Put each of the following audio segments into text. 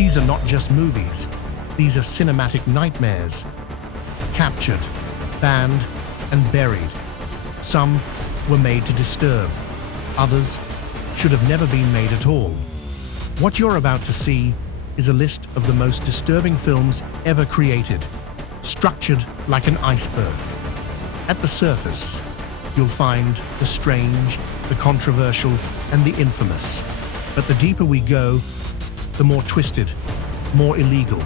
These are not just movies. These are cinematic nightmares. Captured, banned, and buried. Some were made to disturb. Others should have never been made at all. What you're about to see is a list of the most disturbing films ever created, structured like an iceberg. At the surface, you'll find the strange, the controversial, and the infamous. But the deeper we go, the more twisted, more illegal,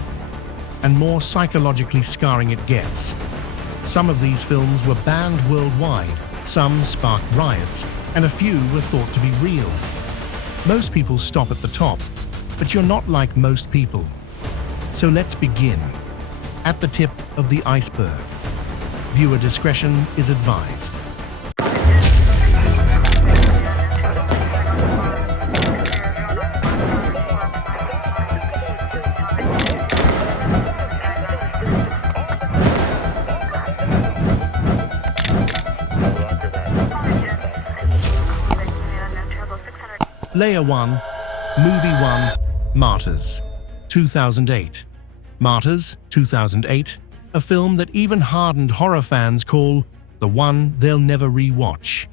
and more psychologically scarring it gets. Some of these films were banned worldwide, some sparked riots, and a few were thought to be real. Most people stop at the top, but you're not like most people. So let's begin. At the tip of the iceberg. Viewer discretion is advised. Layer 1, Movie 1, Martyrs, 2008. Martyrs, 2008, a film that even hardened horror fans call the one they'll never re-watch.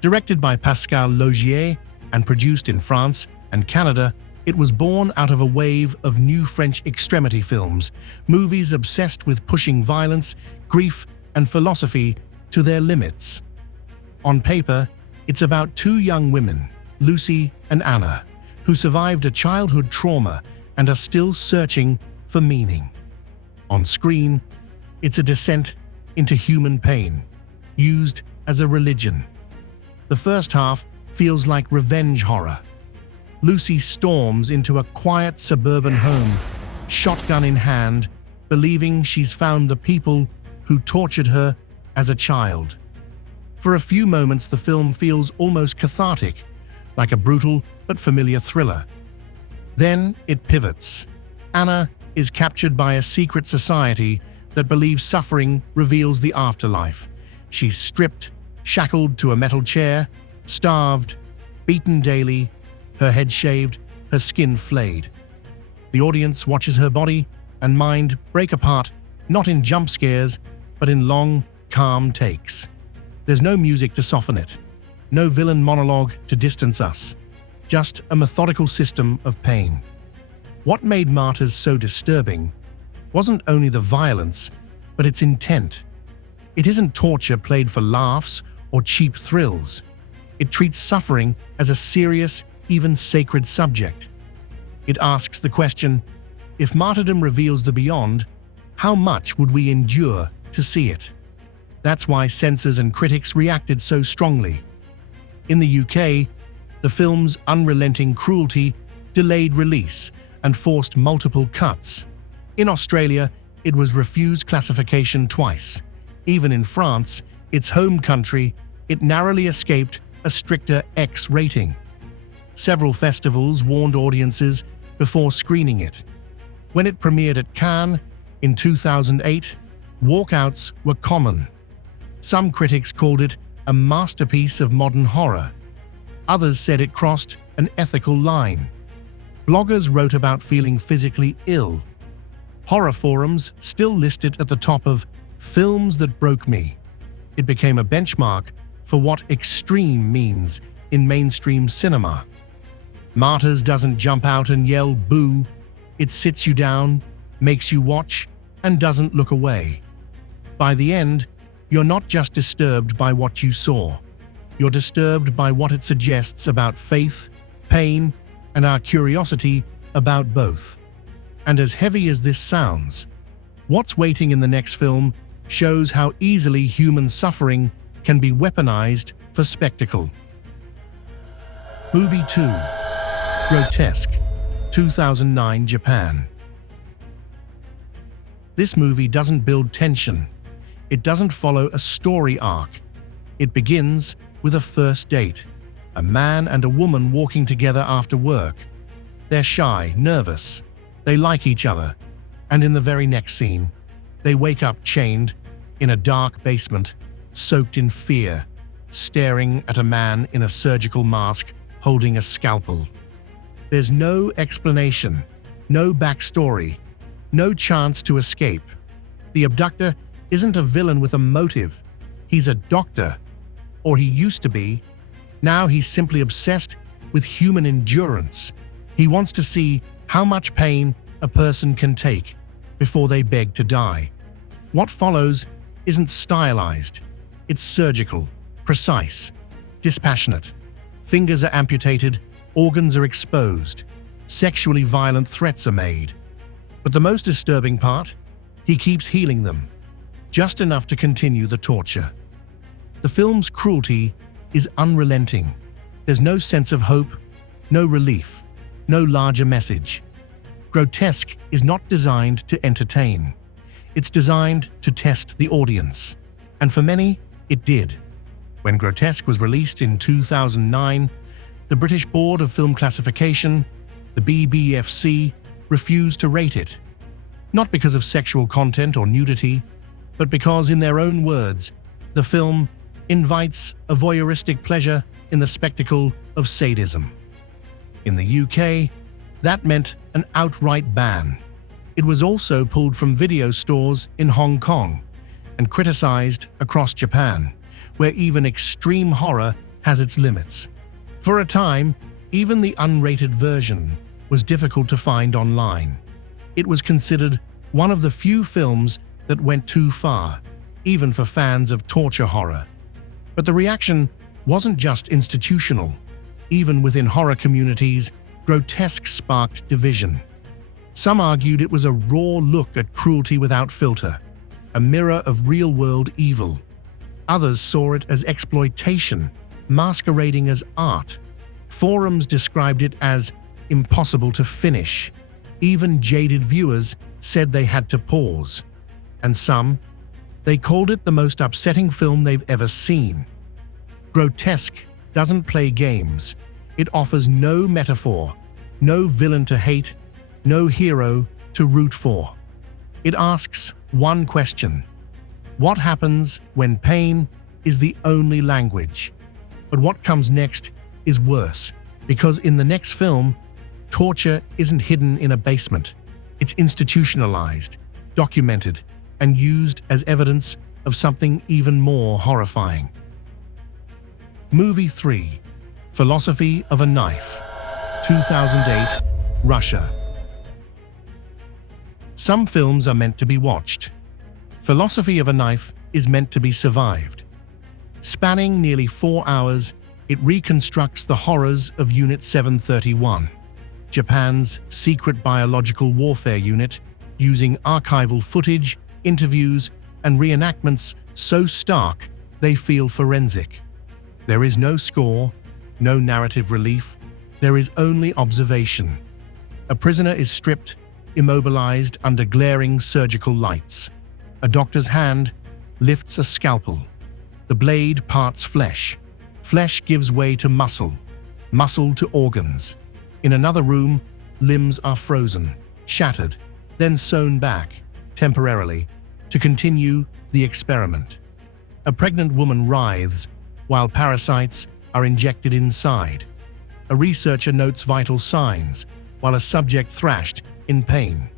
Directed by Pascal Laugier and produced in France and Canada, it was born out of a wave of new French extremity films, movies obsessed with pushing violence, grief, and philosophy to their limits. On paper, it's about two young women, Lucy and Anna, who survived a childhood trauma and are still searching for meaning. On screen, it's a descent into human pain, used as a religion. The first half feels like revenge horror. Lucy storms into a quiet suburban home, shotgun in hand, believing she's found the people who tortured her as a child. For a few moments, the film feels almost cathartic, like a brutal but familiar thriller. Then it pivots. Anna is captured by a secret society that believes suffering reveals the afterlife. She's stripped, shackled to a metal chair, starved, beaten daily, her head shaved, her skin flayed. The audience watches her body and mind break apart, not in jump scares, but in long, calm takes. There's no music to soften it. No villain monologue to distance us, just a methodical system of pain. What made Martyrs so disturbing wasn't only the violence, but its intent. It isn't torture played for laughs or cheap thrills. It treats suffering as a serious, even sacred subject. It asks the question, if martyrdom reveals the beyond, how much would we endure to see it? That's why censors and critics reacted so strongly. In the UK, the film's unrelenting cruelty delayed release and forced multiple cuts. In Australia, it was refused classification twice. Even in France, its home country, it narrowly escaped a stricter X rating. Several festivals warned audiences before screening it. When it premiered at Cannes in 2008, walkouts were common. Some critics called it a masterpiece of modern horror. Others said it crossed an ethical line. Bloggers wrote about feeling physically ill. Horror forums still listed at the top of films that broke me. It became a benchmark for what extreme means in mainstream cinema. Martyrs doesn't jump out and yell boo. It sits you down, makes you watch, and doesn't look away. By the end, you're not just disturbed by what you saw. You're disturbed by what it suggests about faith, pain, and our curiosity about both. And as heavy as this sounds, what's waiting in the next film shows how easily human suffering can be weaponized for spectacle. Movie 2, Grotesque, 2009 Japan. This movie doesn't build tension. It doesn't follow a story arc. It begins with a first date, a man and a woman walking together after work. They're shy, nervous. They like each other. And in the very next scene, they wake up chained in a dark basement, soaked in fear, staring at a man in a surgical mask holding a scalpel. There's no explanation, No backstory, no chance to escape. The abductor isn't a villain with a motive. He's a doctor, or he used to be. Now he's simply obsessed with human endurance. He wants to see how much pain a person can take before they beg to die. What follows isn't stylized. It's surgical, precise, dispassionate. Fingers are amputated, organs are exposed, sexually violent threats are made. But the most disturbing part? He keeps healing them, just enough to continue the torture. The film's cruelty is unrelenting. There's no sense of hope, no relief, no larger message. Grotesque is not designed to entertain. It's designed to test the audience. And for many, it did. When Grotesque was released in 2009, the British Board of Film Classification, the BBFC, refused to rate it. Not because of sexual content or nudity, but because, in their own words, the film invites a voyeuristic pleasure in the spectacle of sadism. In the UK, that meant an outright ban. It was also pulled from video stores in Hong Kong and criticized across Japan, where even extreme horror has its limits. For a time, even the unrated version was difficult to find online. It was considered one of the few films that went too far, even for fans of torture horror. But the reaction wasn't just institutional. Even within horror communities, Grotesque sparked division. Some argued it was a raw look at cruelty without filter, a mirror of real-world evil. Others saw it as exploitation, masquerading as art. Forums described it as impossible to finish. Even jaded viewers said they had to pause. And some, they called it the most upsetting film they've ever seen. Grotesque doesn't play games. It offers no metaphor, no villain to hate, no hero to root for. It asks one question: what happens when pain is the only language? But what comes next is worse, because in the next film, torture isn't hidden in a basement. It's institutionalized, documented, and used as evidence of something even more horrifying. Movie 3: Philosophy of a Knife, 2008, Russia. Some films are meant to be watched. Philosophy of a Knife is meant to be survived. Spanning nearly 4 hours, it reconstructs the horrors of Unit 731, Japan's secret biological warfare unit, using archival footage, interviews, and reenactments so stark they feel forensic. There is no score, no narrative relief, there is only observation. A prisoner is stripped, immobilized under glaring surgical lights. A doctor's hand lifts a scalpel. The blade parts flesh. Flesh gives way to muscle, muscle to organs. In another room, limbs are frozen, shattered, then sewn back, temporarily, to continue the experiment. A pregnant woman writhes while parasites are injected inside. A researcher notes vital signs while a subject thrashed in pain.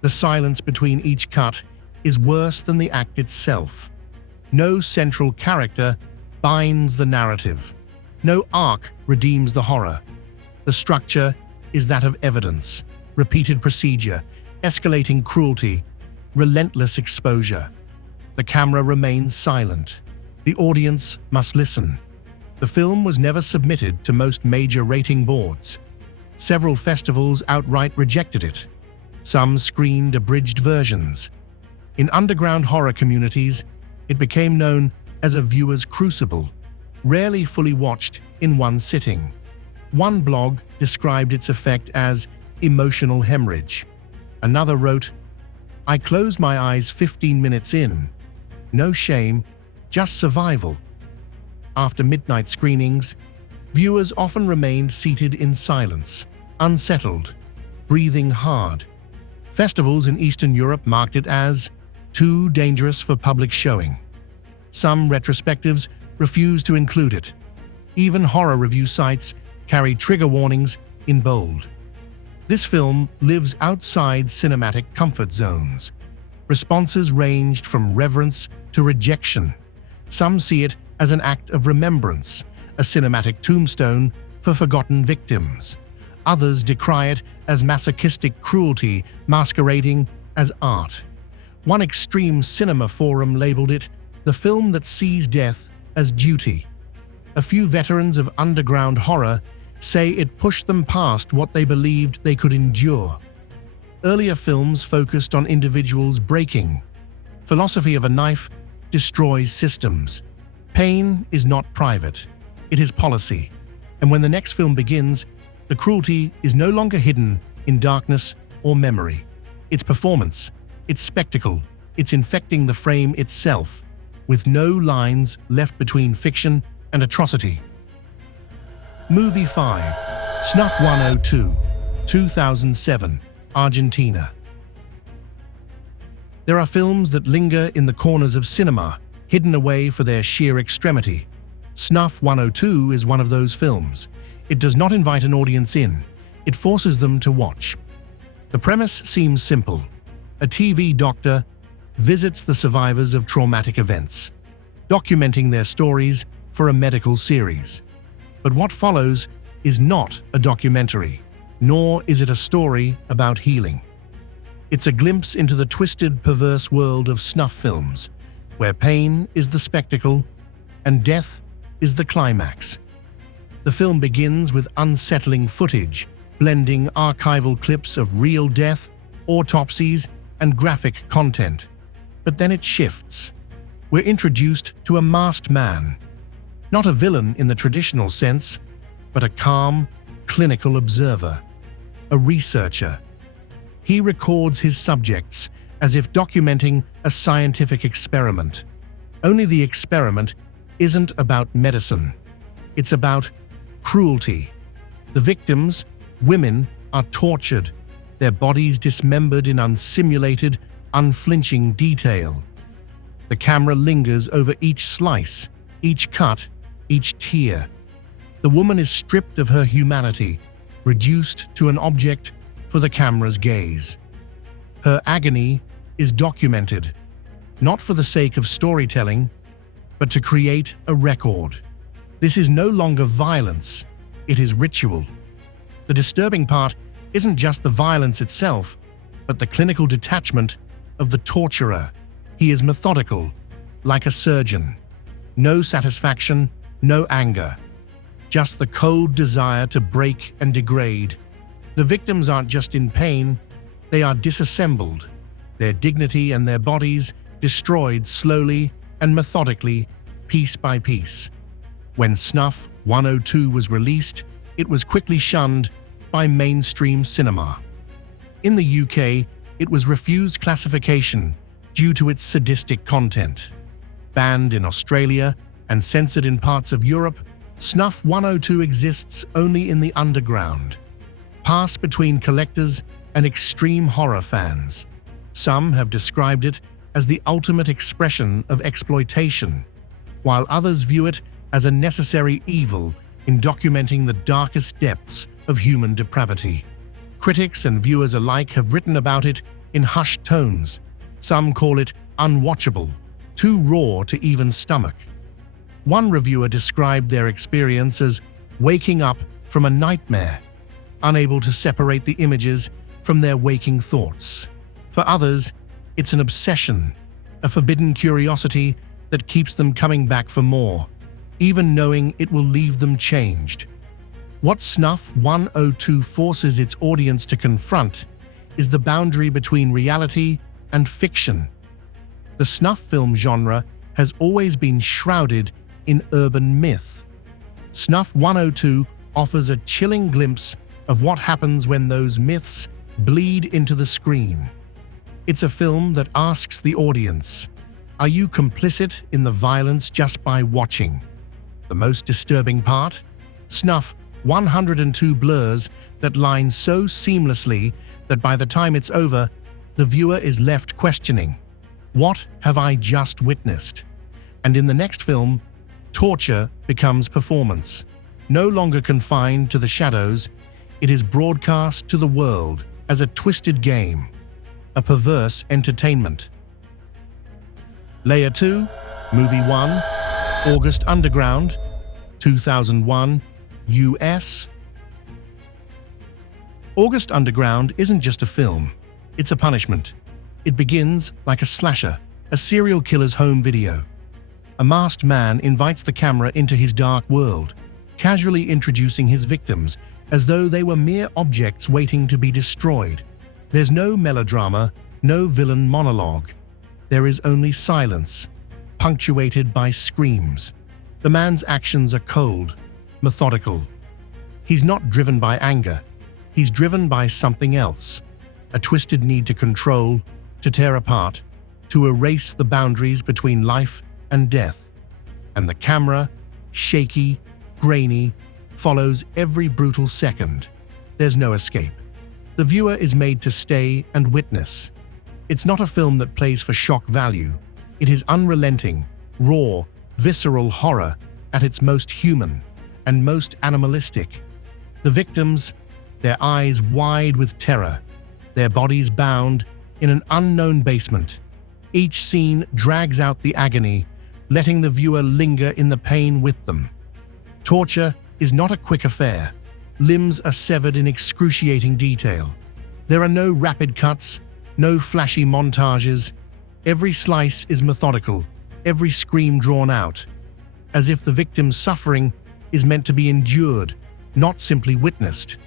The silence between each cut is worse than the act itself. No central character binds the narrative. No arc redeems the horror. The structure is that of evidence, repeated procedure, escalating cruelty, relentless exposure. The camera remains silent. The audience must listen. The film was never submitted to most major rating boards. Several festivals outright rejected it. Some screened abridged versions. In underground horror communities, it became known as a viewer's crucible, rarely fully watched in one sitting. One blog described its effect as emotional hemorrhage. Another wrote, "I closed my eyes 15 minutes in. No shame, just survival." After midnight screenings, viewers often remained seated in silence, unsettled, breathing hard. Festivals in Eastern Europe marked it as too dangerous for public showing. Some retrospectives refused to include it. Even horror review sites carried trigger warnings in bold. This film lives outside cinematic comfort zones. Responses ranged from reverence to rejection. Some see it as an act of remembrance, a cinematic tombstone for forgotten victims. Others decry it as masochistic cruelty masquerading as art. One extreme cinema forum labeled it the film that sees death as duty. A few veterans of underground horror say it pushed them past what they believed they could endure. Earlier films focused on individuals breaking. Philosophy of a knife destroys systems. Pain is not private, it is policy. And when the next film begins, the cruelty is no longer hidden in darkness or memory. It's performance, it's spectacle, it's infecting the frame itself, with no lines left between fiction and atrocity. Movie 5, Snuff 102, 2007, Argentina. There are films that linger in the corners of cinema, hidden away for their sheer extremity. Snuff 102 is one of those films. It does not invite an audience in, it forces them to watch. The premise seems simple. A TV doctor visits the survivors of traumatic events, documenting their stories for a medical series. But what follows is not a documentary, nor is it a story about healing. It's a glimpse into the twisted, perverse world of snuff films, where pain is the spectacle and death is the climax. The film begins with unsettling footage, blending archival clips of real death, autopsies, and graphic content. But then it shifts. We're introduced to a masked man. Not a villain in the traditional sense, but a calm, clinical observer, a researcher. He records his subjects as if documenting a scientific experiment. Only the experiment isn't about medicine. It's about cruelty. The victims, women, are tortured, their bodies dismembered in unsimulated, unflinching detail. The camera lingers over each slice, each cut, each tear. The woman is stripped of her humanity, reduced to an object for the camera's gaze. Her agony is documented, not for the sake of storytelling, but to create a record. This is no longer violence, it is ritual. The disturbing part isn't just the violence itself, but the clinical detachment of the torturer. He is methodical, like a surgeon. No satisfaction, no anger. Just the cold desire to break and degrade. The victims aren't just in pain, they are disassembled, their dignity and their bodies destroyed slowly and methodically, piece by piece. When Snuff 102 was released, it was quickly shunned by mainstream cinema. In the UK, it was refused classification due to its sadistic content. Banned in Australia and censored in parts of Europe, Snuff 102 exists only in the underground, passed between collectors and extreme horror fans. Some have described it as the ultimate expression of exploitation, while others view it as a necessary evil in documenting the darkest depths of human depravity. Critics and viewers alike have written about it in hushed tones. Some call it unwatchable, too raw to even stomach. One reviewer described their experience as waking up from a nightmare, unable to separate the images from their waking thoughts. For others, it's an obsession, a forbidden curiosity that keeps them coming back for more, even knowing it will leave them changed. What Snuff 102 forces its audience to confront is the boundary between reality and fiction. The snuff film genre has always been shrouded in urban myth. Snuff 102 offers a chilling glimpse of what happens when those myths bleed into the screen. It's a film that asks the audience, are you complicit in the violence just by watching? The most disturbing part? Snuff 102 blurs that line so seamlessly that by the time it's over, the viewer is left questioning, what have I just witnessed? And in the next film, torture becomes performance. No longer confined to the shadows, It is broadcast to the world as a twisted game, a perverse entertainment. Layer 2, Movie 1, August Underground, 2001, US. August Underground isn't just a film, it's a punishment. It begins like a slasher, a serial killer's home video. A masked man invites the camera into his dark world, casually introducing his victims as though they were mere objects waiting to be destroyed. There's no melodrama, no villain monologue. There is only silence, punctuated by screams. The man's actions are cold, methodical. He's not driven by anger. He's driven by something else. A twisted need to control, to tear apart, to erase the boundaries between life and death. And the camera, shaky, grainy, follows every brutal second. There's no escape. The viewer is made to stay and witness. It's not a film that plays for shock value. It is unrelenting, raw, visceral horror at its most human and most animalistic. The victims, their eyes wide with terror, their bodies bound in an unknown basement. Each scene drags out the agony, letting the viewer linger in the pain with them. Torture is not a quick affair. Limbs are severed in excruciating detail. There are no rapid cuts, no flashy montages. Every slice is methodical, every scream drawn out, as if the victim's suffering is meant to be endured, not simply witnessed.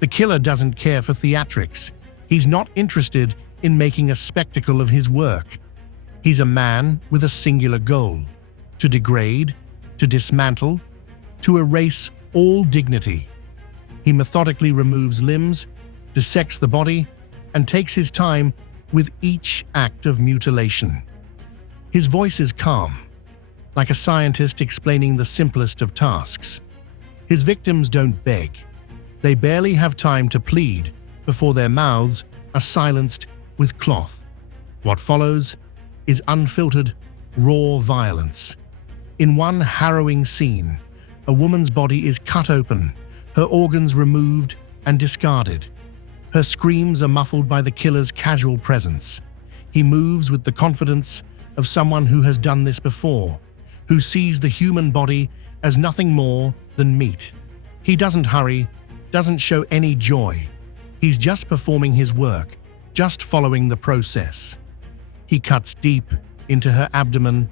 The killer doesn't care for theatrics. He's not interested in making a spectacle of his work. He's a man with a singular goal: to degrade, to dismantle, to erase all dignity. He methodically removes limbs, dissects the body, and takes his time with each act of mutilation. His voice is calm, like a scientist explaining the simplest of tasks. His victims don't beg. They barely have time to plead before their mouths are silenced with cloth. What follows is unfiltered, raw violence. In one harrowing scene, a woman's body is cut open, her organs removed and discarded. Her screams are muffled by the killer's casual presence. He moves with the confidence of someone who has done this before, who sees the human body as nothing more than meat. He doesn't hurry, doesn't show any joy. He's just performing his work, just following the process. He cuts deep into her abdomen,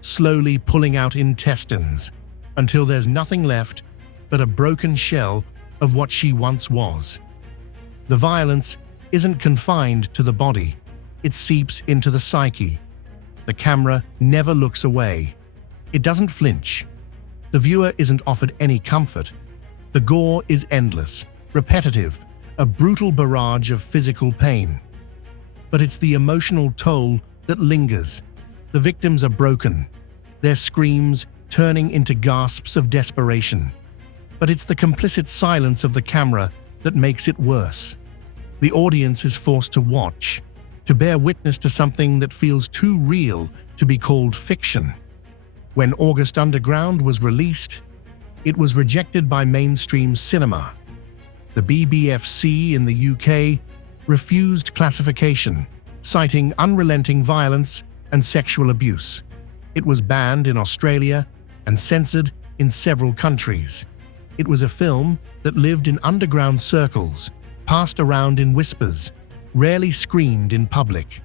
slowly pulling out intestines, until there's nothing left but a broken shell of what she once was. The violence isn't confined to the body, it seeps into the psyche. The camera never looks away. It doesn't flinch. The viewer isn't offered any comfort. The gore is endless, repetitive, a brutal barrage of physical pain. But it's the emotional toll that lingers. The victims are broken, their screams turning into gasps of desperation. But it's the complicit silence of the camera that makes it worse. The audience is forced to watch, to bear witness to something that feels too real to be called fiction. When August Underground was released, it was rejected by mainstream cinema. The BBFC in the UK refused classification, citing unrelenting violence and sexual abuse. It was banned in Australia and censored in several countries. It was a film that lived in underground circles, passed around in whispers, rarely screened in public.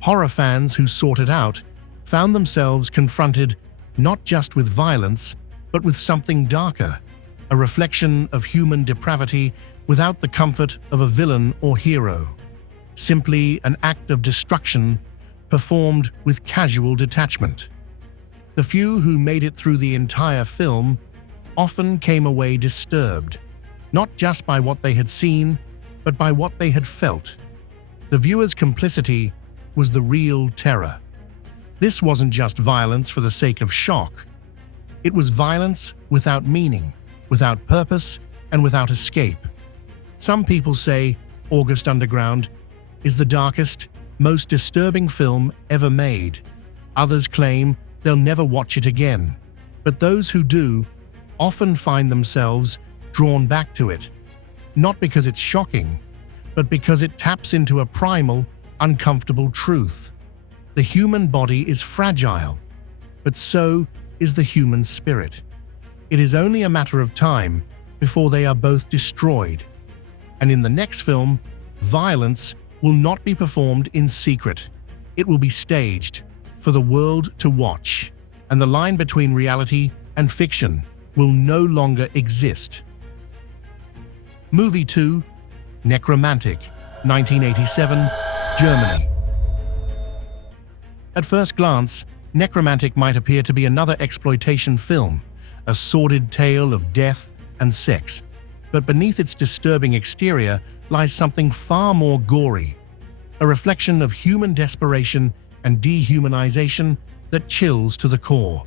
Horror fans who sought it out found themselves confronted not just with violence, but with something darker, a reflection of human depravity without the comfort of a villain or hero. Simply an act of destruction performed with casual detachment. The few who made it through the entire film often came away disturbed, not just by what they had seen, but by what they had felt. The viewer's complicity was the real terror. This wasn't just violence for the sake of shock. It was violence without meaning, without purpose, and without escape. Some people say August Underground is the darkest, most disturbing film ever made. Others claim they'll never watch it again. But those who do often find themselves drawn back to it. not because it's shocking, but because it taps into a primal, uncomfortable truth. The human body is fragile, but so is the human spirit. It is only a matter of time before they are both destroyed. And in the next film, violence will not be performed in secret. It will be staged for the world to watch, and the line between reality and fiction will no longer exist. Movie 2, Necromantic, 1987, Germany. At first glance, Necromantic might appear to be another exploitation film, a sordid tale of death and sex. But beneath its disturbing exterior lies something far more gory, a reflection of human desperation and dehumanization that chills to the core.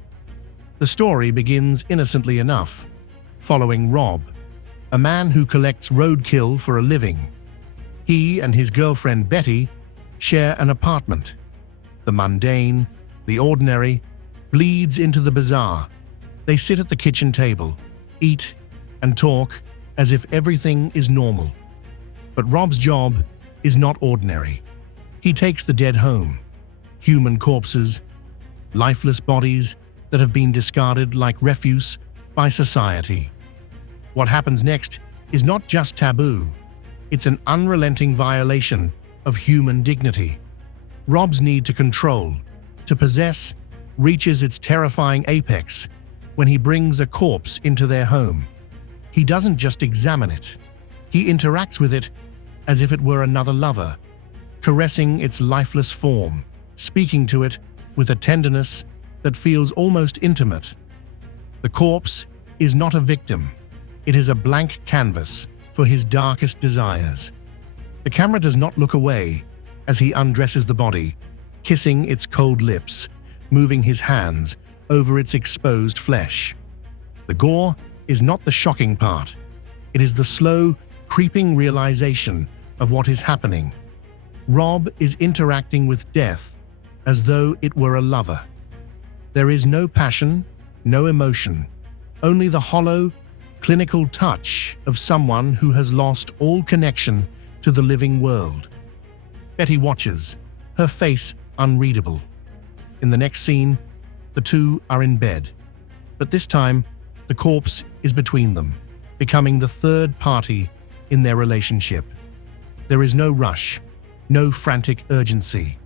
The story begins innocently enough, following Rob, a man who collects roadkill for a living. He and his girlfriend Betty share an apartment. The mundane, the ordinary, bleeds into the bizarre. They sit at the kitchen table, eat, and talk as if everything is normal. But Rob's job is not ordinary. He takes the dead home, human corpses, lifeless bodies that have been discarded like refuse by society. What happens next is not just taboo, it's an unrelenting violation of human dignity. Rob's need to control, to possess, reaches its terrifying apex when he brings a corpse into their home. He doesn't just examine it, he interacts with it as if it were another lover, caressing its lifeless form, speaking to it with a tenderness that feels almost intimate. The corpse is not a victim, it is a blank canvas for his darkest desires. The camera does not look away as he undresses the body, kissing its cold lips, moving his hands over its exposed flesh. The gore is not the shocking part. It is the slow, creeping realization of what is happening. Rob is interacting with death as though it were a lover. There is no passion, no emotion, only the hollow, clinical touch of someone who has lost all connection to the living world. Betty watches, her face unreadable. In the next scene, the two are in bed, but this time, the corpse is between them, becoming the third party in their relationship. There is no rush, no frantic urgency.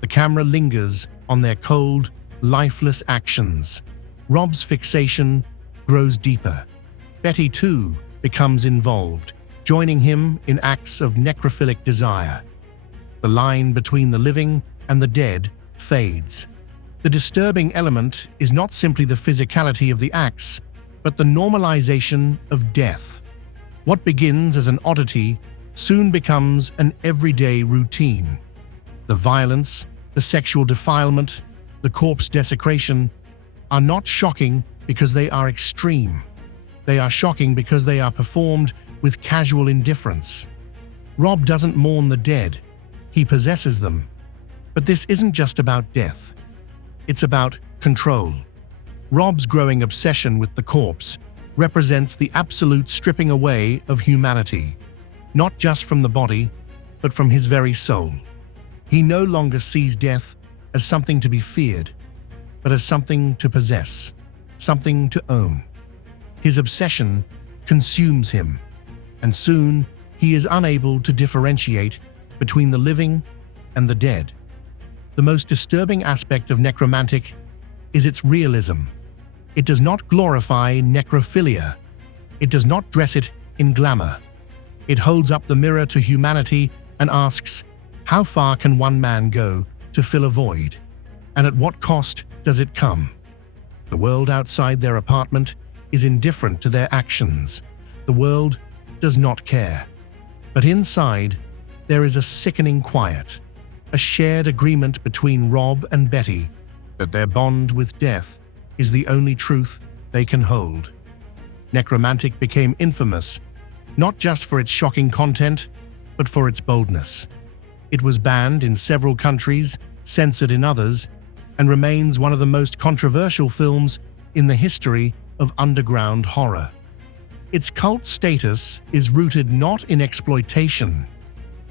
The camera lingers on their cold, lifeless actions. Rob's fixation grows deeper. Betty, too, becomes involved, joining him in acts of necrophilic desire. The line between the living and the dead fades. The disturbing element is not simply the physicality of the acts, but the normalization of death. What begins as an oddity soon becomes an everyday routine. The violence, the sexual defilement, the corpse desecration are not shocking because they are extreme. They are shocking because they are performed with casual indifference. Rob doesn't mourn the dead, he possesses them. But this isn't just about death. It's about control. Rob's growing obsession with the corpse represents the absolute stripping away of humanity, not just from the body, but from his very soul. He no longer sees death as something to be feared, but as something to possess, something to own. His obsession consumes him, and soon he is unable to differentiate between the living and the dead. The most disturbing aspect of Necromantic is its realism. It does not glorify necrophilia. It does not dress it in glamour. It holds up the mirror to humanity and asks, how far can one man go to fill a void? And at what cost does it come? The world outside their apartment is indifferent to their actions. The world does not care. But inside, there is a sickening quiet, a shared agreement between Rob and Betty that their bond with death is the only truth they can hold. Necromantic became infamous, not just for its shocking content, but for its boldness. It was banned in several countries, censored in others, and remains one of the most controversial films in the history of underground horror. Its cult status is rooted not in exploitation,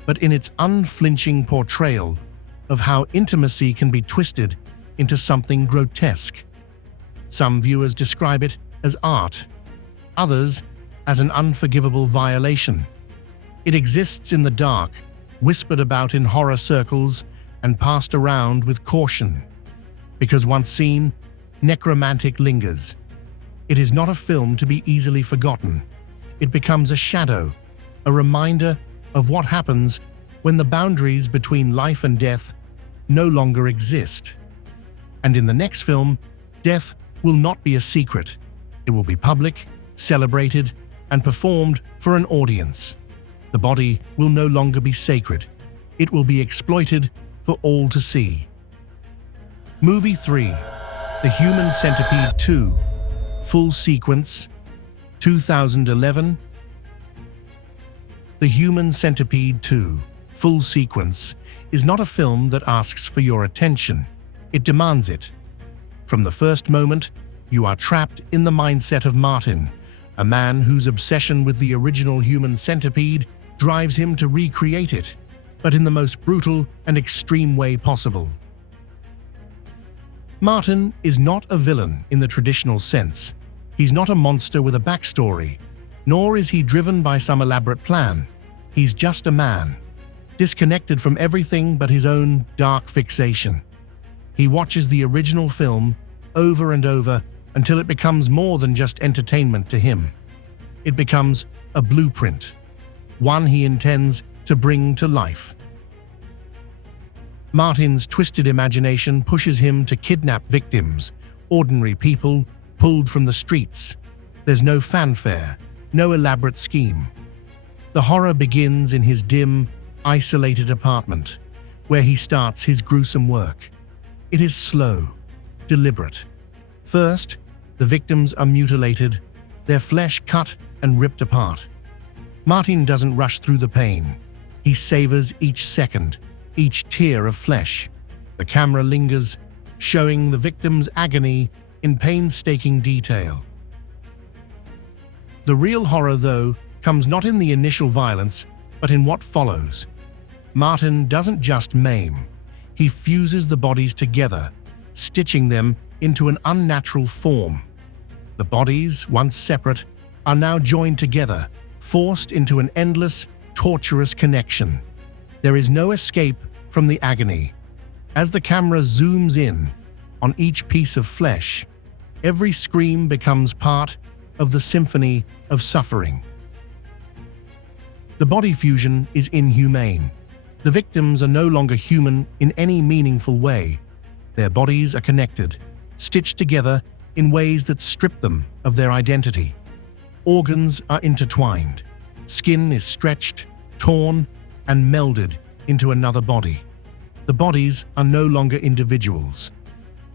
but in its unflinching portrayal of how intimacy can be twisted into something grotesque. Some viewers describe it as art, others as an unforgivable violation. It exists in the dark, whispered about in horror circles, and passed around with caution. Because once seen, necromantic lingers. It is not a film to be easily forgotten. It becomes a shadow, a reminder of what happens when the boundaries between life and death no longer exist. And in the next film, death will not be a secret. It will be public, celebrated, and performed for an audience. The body will no longer be sacred. It will be exploited for all to see. Movie 3, The Human Centipede 2, full sequence, 2011. The Human Centipede 2, full sequence, is not a film that asks for your attention. It demands it. From the first moment, you are trapped in the mindset of Martin, a man whose obsession with the original human centipede drives him to recreate it, but in the most brutal and extreme way possible. Martin is not a villain in the traditional sense. He's not a monster with a backstory, nor is he driven by some elaborate plan. He's just a man, disconnected from everything but his own dark fixation. He watches the original film over and over until it becomes more than just entertainment to him. It becomes a blueprint, one he intends to bring to life. Martin's twisted imagination pushes him to kidnap victims, ordinary people pulled from the streets. There's no fanfare, no elaborate scheme. The horror begins in his dim, isolated apartment, where he starts his gruesome work. It is slow, deliberate. First, the victims are mutilated, their flesh cut and ripped apart. Martin doesn't rush through the pain. He savors each second, each tear of flesh. The camera lingers, showing the victim's agony in painstaking detail. The real horror, though, comes not in the initial violence, but in what follows. Martin doesn't just maim. He fuses the bodies together, stitching them into an unnatural form. The bodies, once separate, are now joined together, forced into an endless, torturous connection. There is no escape from the agony. As the camera zooms in on each piece of flesh, every scream becomes part of the symphony of suffering. The body fusion is inhumane. The victims are no longer human in any meaningful way. Their bodies are connected, stitched together in ways that strip them of their identity. Organs are intertwined. Skin is stretched, torn, and melded into another body. The bodies are no longer individuals.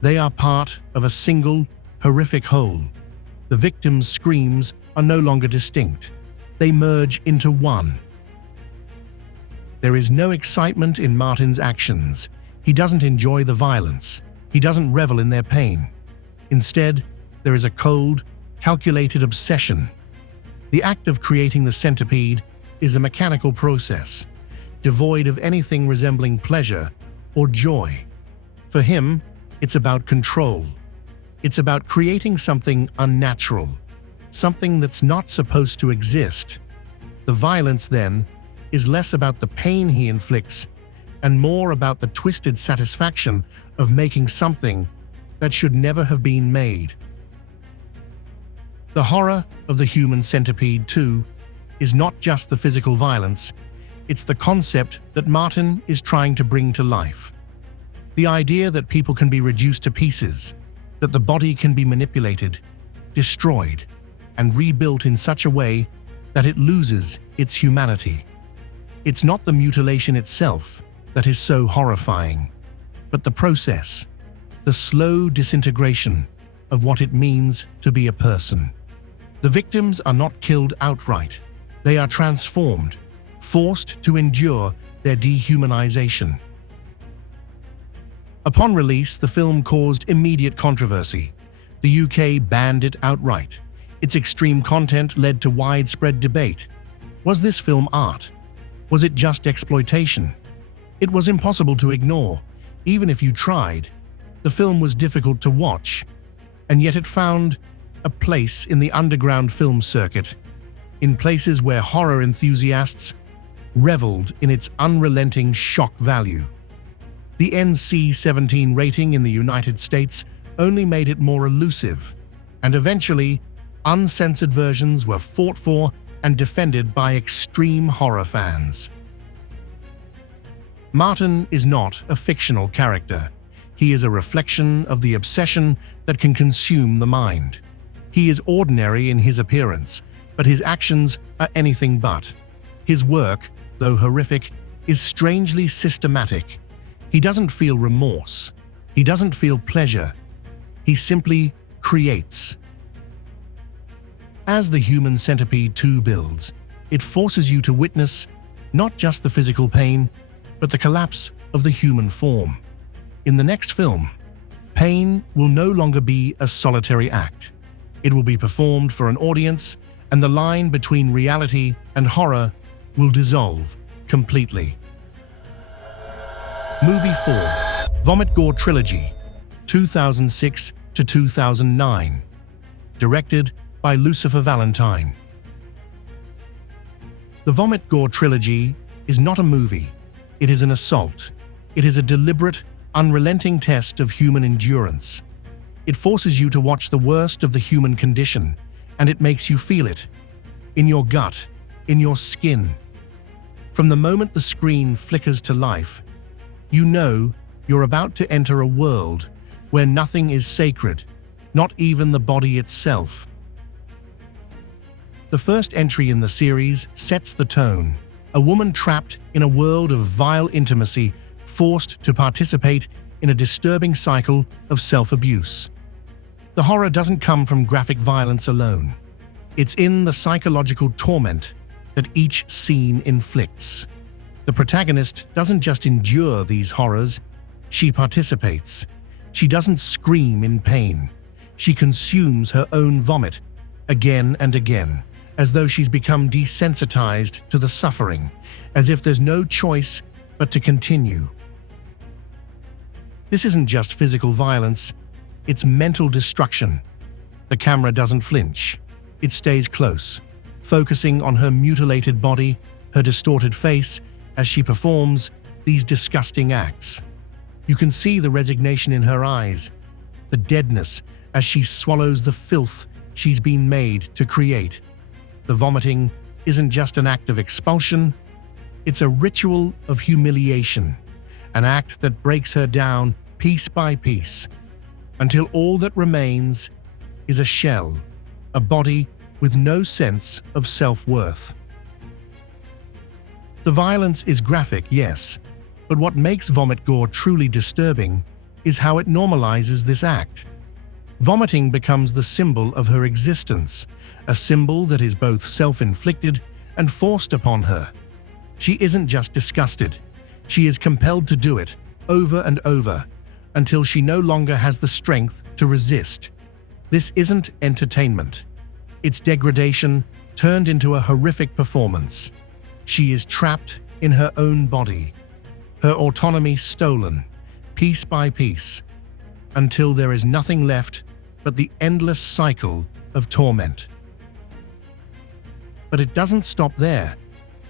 They are part of a single, horrific whole. The victim's screams are no longer distinct. They merge into one. There is no excitement in Martin's actions. He doesn't enjoy the violence. He doesn't revel in their pain. Instead, there is a cold, calculated obsession. The act of creating the centipede is a mechanical process, devoid of anything resembling pleasure or joy. For him, it's about control. It's about creating something unnatural, something that's not supposed to exist. The violence, then, is less about the pain he inflicts and more about the twisted satisfaction of making something that should never have been made. The horror of The Human Centipede 2 is not just the physical violence, it's the concept that Martin is trying to bring to life. The idea that people can be reduced to pieces, that the body can be manipulated, destroyed, and rebuilt in such a way that it loses its humanity. It's not the mutilation itself that is so horrifying, but the process, the slow disintegration of what it means to be a person. The victims are not killed outright. They are transformed, forced to endure their dehumanization. Upon release, the film caused immediate controversy. The UK banned it outright. Its extreme content led to widespread debate. Was this film art? Was it just exploitation? It was impossible to ignore, even if you tried. The film was difficult to watch, and yet it found a place in the underground film circuit, in places where horror enthusiasts reveled in its unrelenting shock value. The NC-17 rating in the United States only made it more elusive, and eventually, uncensored versions were fought for and defended by extreme horror fans. Martin is not a fictional character. He is a reflection of the obsession that can consume the mind. He is ordinary in his appearance, but his actions are anything but. His work, though horrific, is strangely systematic. He doesn't feel remorse. He doesn't feel pleasure. He simply creates. As The Human Centipede 2 builds, it forces you to witness not just the physical pain, but the collapse of the human form. In the next film, pain will no longer be a solitary act. It will be performed for an audience, and the line between reality and horror will dissolve completely. Movie 4, Vomit Gore Trilogy, 2006 to 2009. Directed by Lucifer Valentine. The Vomit Gore Trilogy is not a movie. It is an assault. It is a deliberate, unrelenting test of human endurance. It forces you to watch the worst of the human condition, and it makes you feel it. In your gut, in your skin. From the moment the screen flickers to life, you know you're about to enter a world where nothing is sacred, not even the body itself. The first entry in the series sets the tone. A woman trapped in a world of vile intimacy, forced to participate in a disturbing cycle of self-abuse. The horror doesn't come from graphic violence alone. It's in the psychological torment that each scene inflicts. The protagonist doesn't just endure these horrors, she participates. She doesn't scream in pain. She consumes her own vomit again and again, as though she's become desensitized to the suffering, as if there's no choice but to continue. This isn't just physical violence, it's mental destruction. The camera doesn't flinch. It stays close, focusing on her mutilated body, her distorted face, as she performs these disgusting acts. You can see the resignation in her eyes, the deadness as she swallows the filth she's been made to create. The vomiting isn't just an act of expulsion, it's a ritual of humiliation, an act that breaks her down piece by piece, until all that remains is a shell, a body with no sense of self-worth. The violence is graphic, yes, but what makes Vomit Gore truly disturbing is how it normalizes this act. Vomiting becomes the symbol of her existence, a symbol that is both self-inflicted and forced upon her. She isn't just disgusted, she is compelled to do it over and over until she no longer has the strength to resist. This isn't entertainment. It's degradation turned into a horrific performance. She is trapped in her own body, her autonomy stolen, piece by piece, until there is nothing left but the endless cycle of torment. But it doesn't stop there.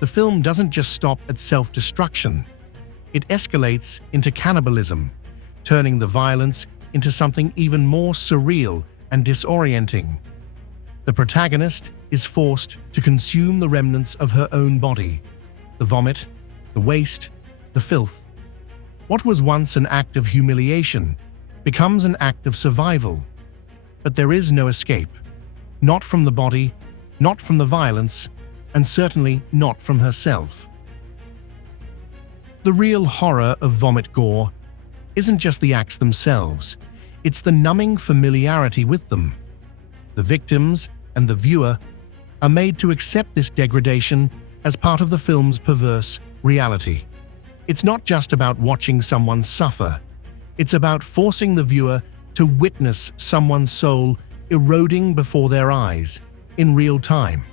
The film doesn't just stop at self-destruction. It escalates into cannibalism, turning the violence into something even more surreal and disorienting. The protagonist is forced to consume the remnants of her own body, the vomit, the waste, the filth. What was once an act of humiliation becomes an act of survival. But there is no escape, not from the body, not from the violence, and certainly not from herself. The real horror of Vomit Gore isn't just the acts themselves, it's the numbing familiarity with them. The victims and the viewer are made to accept this degradation as part of the film's perverse reality. It's not just about watching someone suffer, it's about forcing the viewer to witness someone's soul eroding before their eyes, in real time.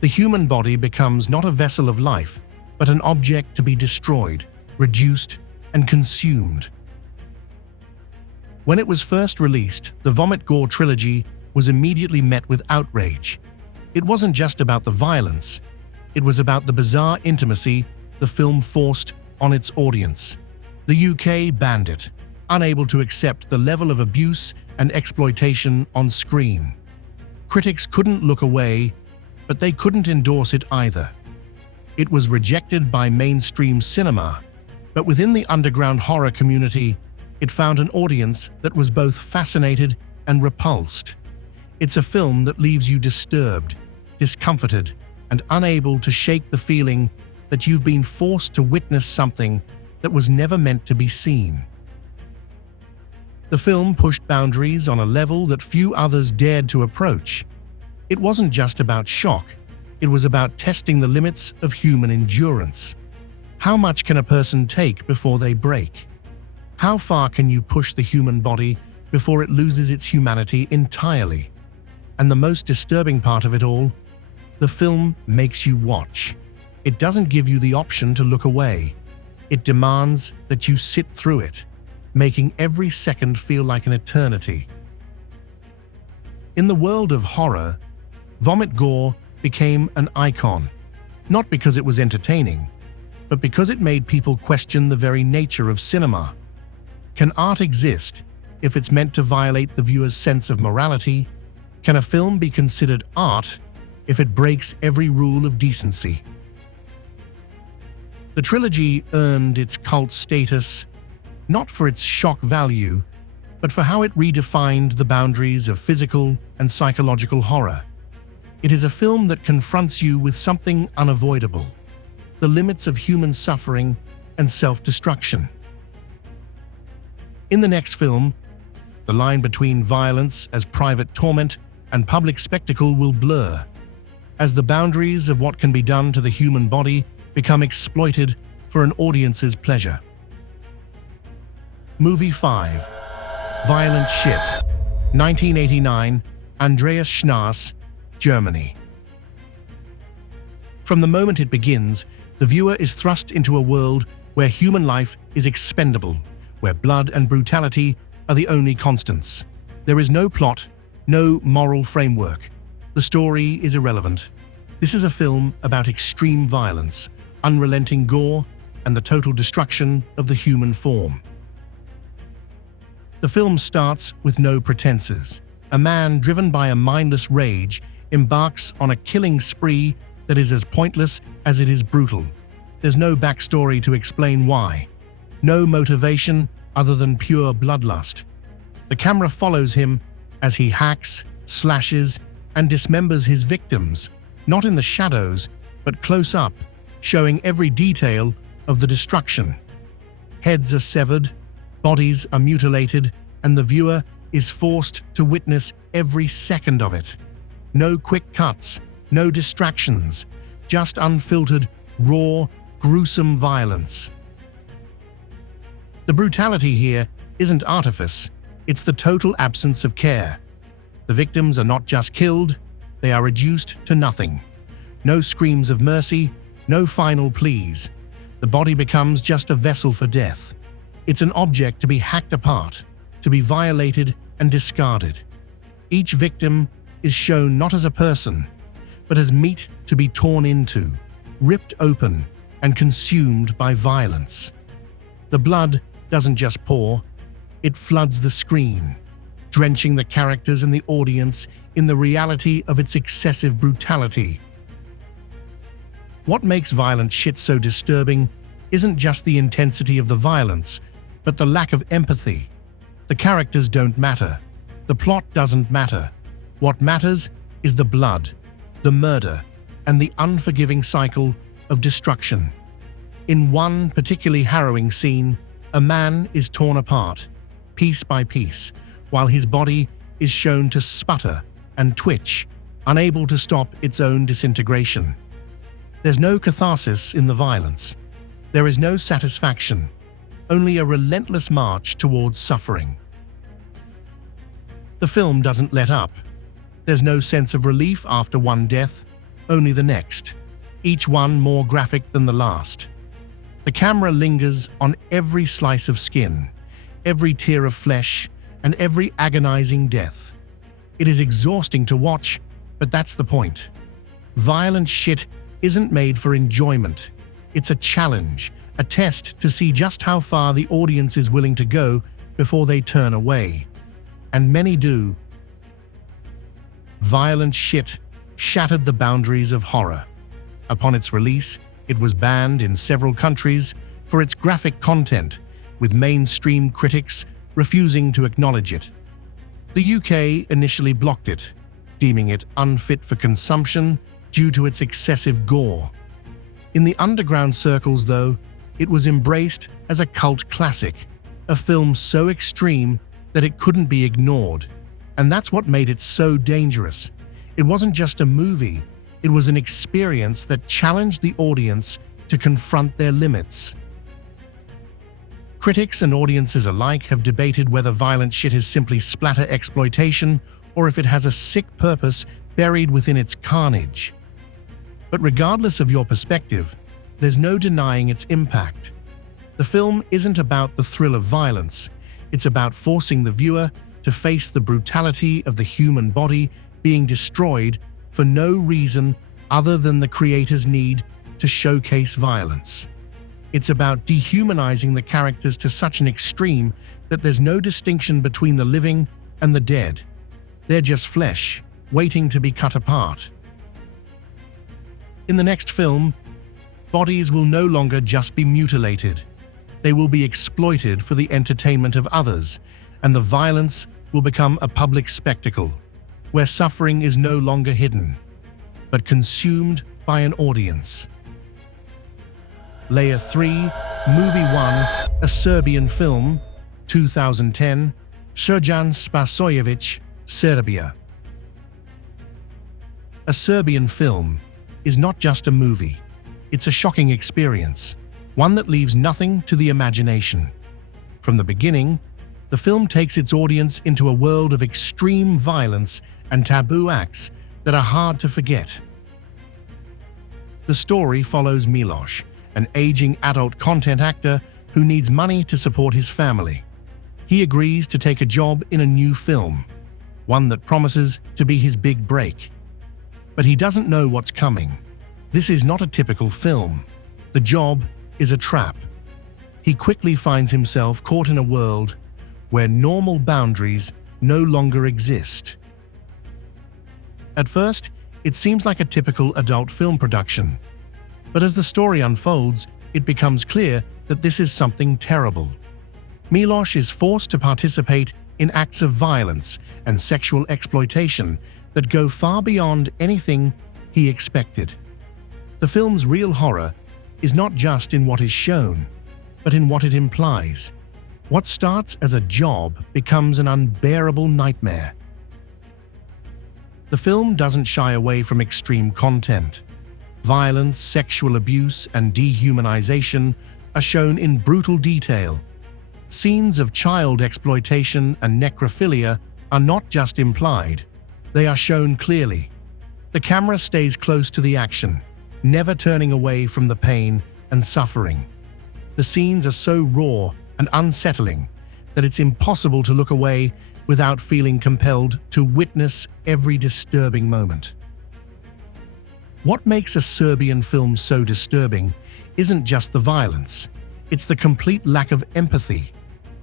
The human body becomes not a vessel of life, but an object to be destroyed, reduced, and consumed. When it was first released, the Vomit Gore trilogy was immediately met with outrage. It wasn't just about the violence, it was about the bizarre intimacy the film forced on its audience. The UK banned it, unable to accept the level of abuse and exploitation on screen. Critics couldn't look away, but they couldn't endorse it either. It was rejected by mainstream cinema, but within the underground horror community, it found an audience that was both fascinated and repulsed. It's a film that leaves you disturbed, discomforted, and unable to shake the feeling that you've been forced to witness something that was never meant to be seen. The film pushed boundaries on a level that few others dared to approach. It wasn't just about shock, it was about testing the limits of human endurance. How much can a person take before they break? How far can you push the human body before it loses its humanity entirely? And the most disturbing part of it all, the film makes you watch. It doesn't give you the option to look away. It demands that you sit through it, making every second feel like an eternity. In the world of horror, Vomit Gore became an icon, not because it was entertaining, but because it made people question the very nature of cinema. Can art exist if it's meant to violate the viewer's sense of morality? Can a film be considered art if it breaks every rule of decency? The trilogy earned its cult status not for its shock value, but for how it redefined the boundaries of physical and psychological horror. It is a film that confronts you with something unavoidable: the limits of human suffering and self-destruction. In the next film, the line between violence as private torment and public spectacle will blur, as the boundaries of what can be done to the human body become exploited for an audience's pleasure. Movie 5. Violent Shit. 1989, Andreas Schnaas, Germany. From the moment it begins, the viewer is thrust into a world where human life is expendable, where blood and brutality are the only constants. There is no plot, no moral framework. The story is irrelevant. This is a film about extreme violence, unrelenting gore, and the total destruction of the human form. The film starts with no pretenses. A man driven by a mindless rage embarks on a killing spree that is as pointless as it is brutal. There's no backstory to explain why. No motivation other than pure bloodlust. The camera follows him as he hacks, slashes, and dismembers his victims, not in the shadows, but close up, showing every detail of the destruction. Heads are severed, bodies are mutilated, and the viewer is forced to witness every second of it. No quick cuts, no distractions, just unfiltered, raw, gruesome violence. The brutality here isn't artifice, it's the total absence of care. The victims are not just killed, they are reduced to nothing. No screams of mercy, no final pleas. The body becomes just a vessel for death. It's an object to be hacked apart, to be violated and discarded. Each victim is shown not as a person, but as meat to be torn into, ripped open, and consumed by violence. The blood doesn't just pour, it floods the screen, drenching the characters and the audience in the reality of its excessive brutality. What makes Violent Shit so disturbing isn't just the intensity of the violence, but the lack of empathy. The characters don't matter. The plot doesn't matter. What matters is the blood, the murder, and the unforgiving cycle of destruction. In one particularly harrowing scene, a man is torn apart, piece by piece, while his body is shown to sputter and twitch, unable to stop its own disintegration. There's no catharsis in the violence. There is no satisfaction, only a relentless march towards suffering. The film doesn't let up. There's no sense of relief after one death, only the next, each one more graphic than the last. The camera lingers on every slice of skin, every tear of flesh, and every agonizing death. It is exhausting to watch, but that's the point. Violent shit isn't made for enjoyment. It's a challenge, a test to see just how far the audience is willing to go before they turn away. And many do. Violent shit shattered the boundaries of horror. Upon its release, it was banned in several countries for its graphic content, with mainstream critics refusing to acknowledge it. The UK initially blocked it, deeming it unfit for consumption due to its excessive gore. In the underground circles, though, it was embraced as a cult classic, a film so extreme that it couldn't be ignored. And that's what made it so dangerous. It wasn't just a movie, it was an experience that challenged the audience to confront their limits. Critics and audiences alike have debated whether violent shit is simply splatter exploitation or if it has a sick purpose buried within its carnage. But regardless of your perspective, there's no denying its impact. The film isn't about the thrill of violence, it's about forcing the viewer to face the brutality of the human body being destroyed for no reason other than the creator's need to showcase violence. It's about dehumanizing the characters to such an extreme that there's no distinction between the living and the dead. They're just flesh, waiting to be cut apart. In the next film, bodies will no longer just be mutilated. They will be exploited for the entertainment of others, and the violence will become a public spectacle, where suffering is no longer hidden, but consumed by an audience. Layer 3, Movie 1, a Serbian film, 2010, Srđan Spasojević, Serbia. A Serbian film is not just a movie, it's a shocking experience, one that leaves nothing to the imagination. From the beginning, the film takes its audience into a world of extreme violence and taboo acts that are hard to forget. The story follows Miloš, an aging adult content actor who needs money to support his family. He agrees to take a job in a new film, one that promises to be his big break. But he doesn't know what's coming. This is not a typical film. The job is a trap. He quickly finds himself caught in a world where normal boundaries no longer exist. At first, it seems like a typical adult film production. But as the story unfolds, it becomes clear that this is something terrible. Miloš is forced to participate in acts of violence and sexual exploitation that go far beyond anything he expected. The film's real horror is not just in what is shown, but in what it implies. What starts as a job becomes an unbearable nightmare. The film doesn't shy away from extreme content. Violence, sexual abuse, and dehumanization are shown in brutal detail. Scenes of child exploitation and necrophilia are not just implied, they are shown clearly. The camera stays close to the action, never turning away from the pain and suffering. The scenes are so raw and unsettling that it's impossible to look away without feeling compelled to witness every disturbing moment. What makes a Serbian film so disturbing isn't just the violence, it's the complete lack of empathy.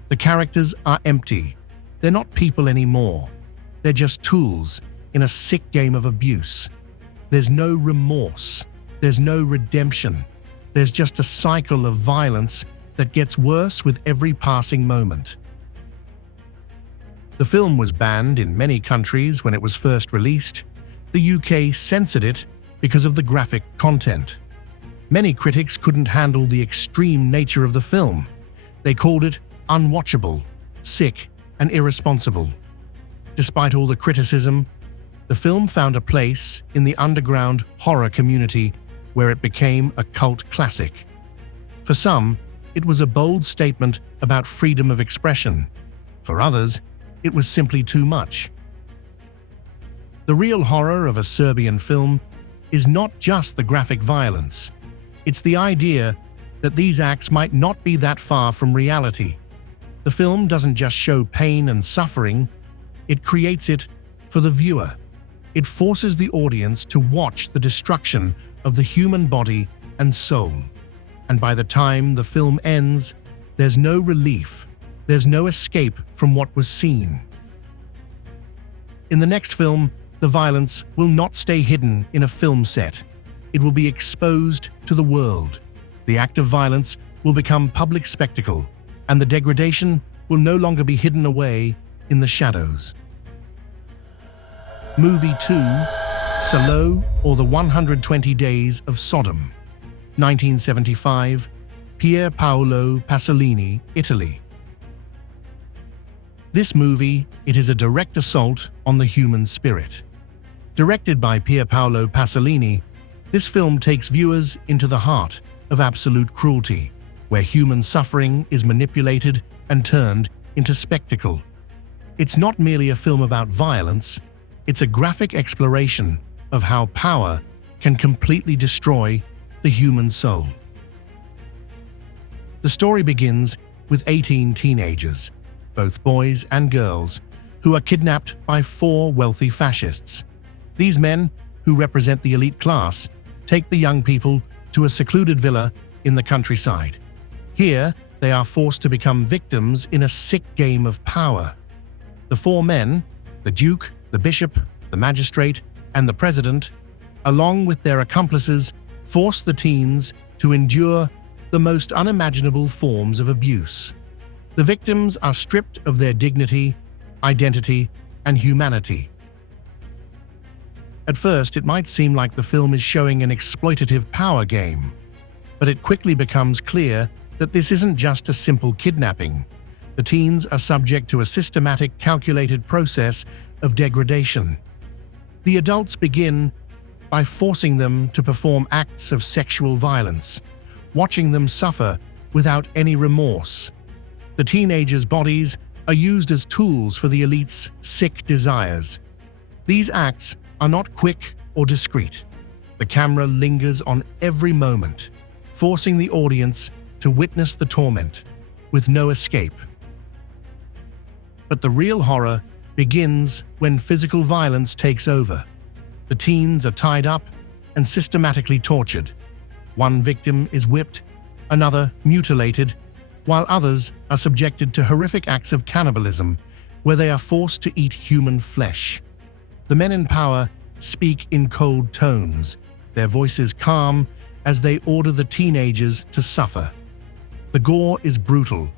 The characters are empty. They're not people anymore. They're just tools in a sick game of abuse. There's no remorse. There's no redemption. There's just a cycle of violence that gets worse with every passing moment. The film was banned in many countries when it was first released. The UK censored it because of the graphic content. Many critics couldn't handle the extreme nature of the film. They called it unwatchable, sick, and irresponsible. Despite all the criticism, the film found a place in the underground horror community where it became a cult classic. For some, it was a bold statement about freedom of expression. For others, it was simply too much. The real horror of a Serbian film is not just the graphic violence. It's the idea that these acts might not be that far from reality. The film doesn't just show pain and suffering, it creates it for the viewer. It forces the audience to watch the destruction of the human body and soul. And by the time the film ends, there's no relief, there's no escape from what was seen. In the next film, the violence will not stay hidden in a film set. It will be exposed to the world. The act of violence will become public spectacle, and the degradation will no longer be hidden away in the shadows. Movie 2, Salo, or the 120 Days of Sodom, 1975, Pier Paolo Pasolini, Italy. This movie, it is a direct assault on the human spirit. Directed by Pier Paolo Pasolini, this film takes viewers into the heart of absolute cruelty, where human suffering is manipulated and turned into spectacle. It's not merely a film about violence, it's a graphic exploration of how power can completely destroy the human soul. The story begins with 18 teenagers, both boys and girls, who are kidnapped by 4 wealthy fascists. These men, who represent the elite class, take the young people to a secluded villa in the countryside. Here, they are forced to become victims in a sick game of power. The 4 men, the Duke, the Bishop, the Magistrate, and the President, along with their accomplices, force the teens to endure the most unimaginable forms of abuse. The victims are stripped of their dignity, identity, and humanity. At first, it might seem like the film is showing an exploitative power game, but it quickly becomes clear that this isn't just a simple kidnapping. The teens are subject to a systematic, calculated process of degradation. The adults begin by forcing them to perform acts of sexual violence, watching them suffer without any remorse. The teenagers' bodies are used as tools for the elite's sick desires. These acts are not quick or discreet. The camera lingers on every moment, forcing the audience to witness the torment, with no escape. But the real horror begins when physical violence takes over. The teens are tied up and systematically tortured. One victim is whipped, another mutilated, while others are subjected to horrific acts of cannibalism, where they are forced to eat human flesh. The men in power speak in cold tones, their voices calm as they order the teenagers to suffer. The gore is brutal,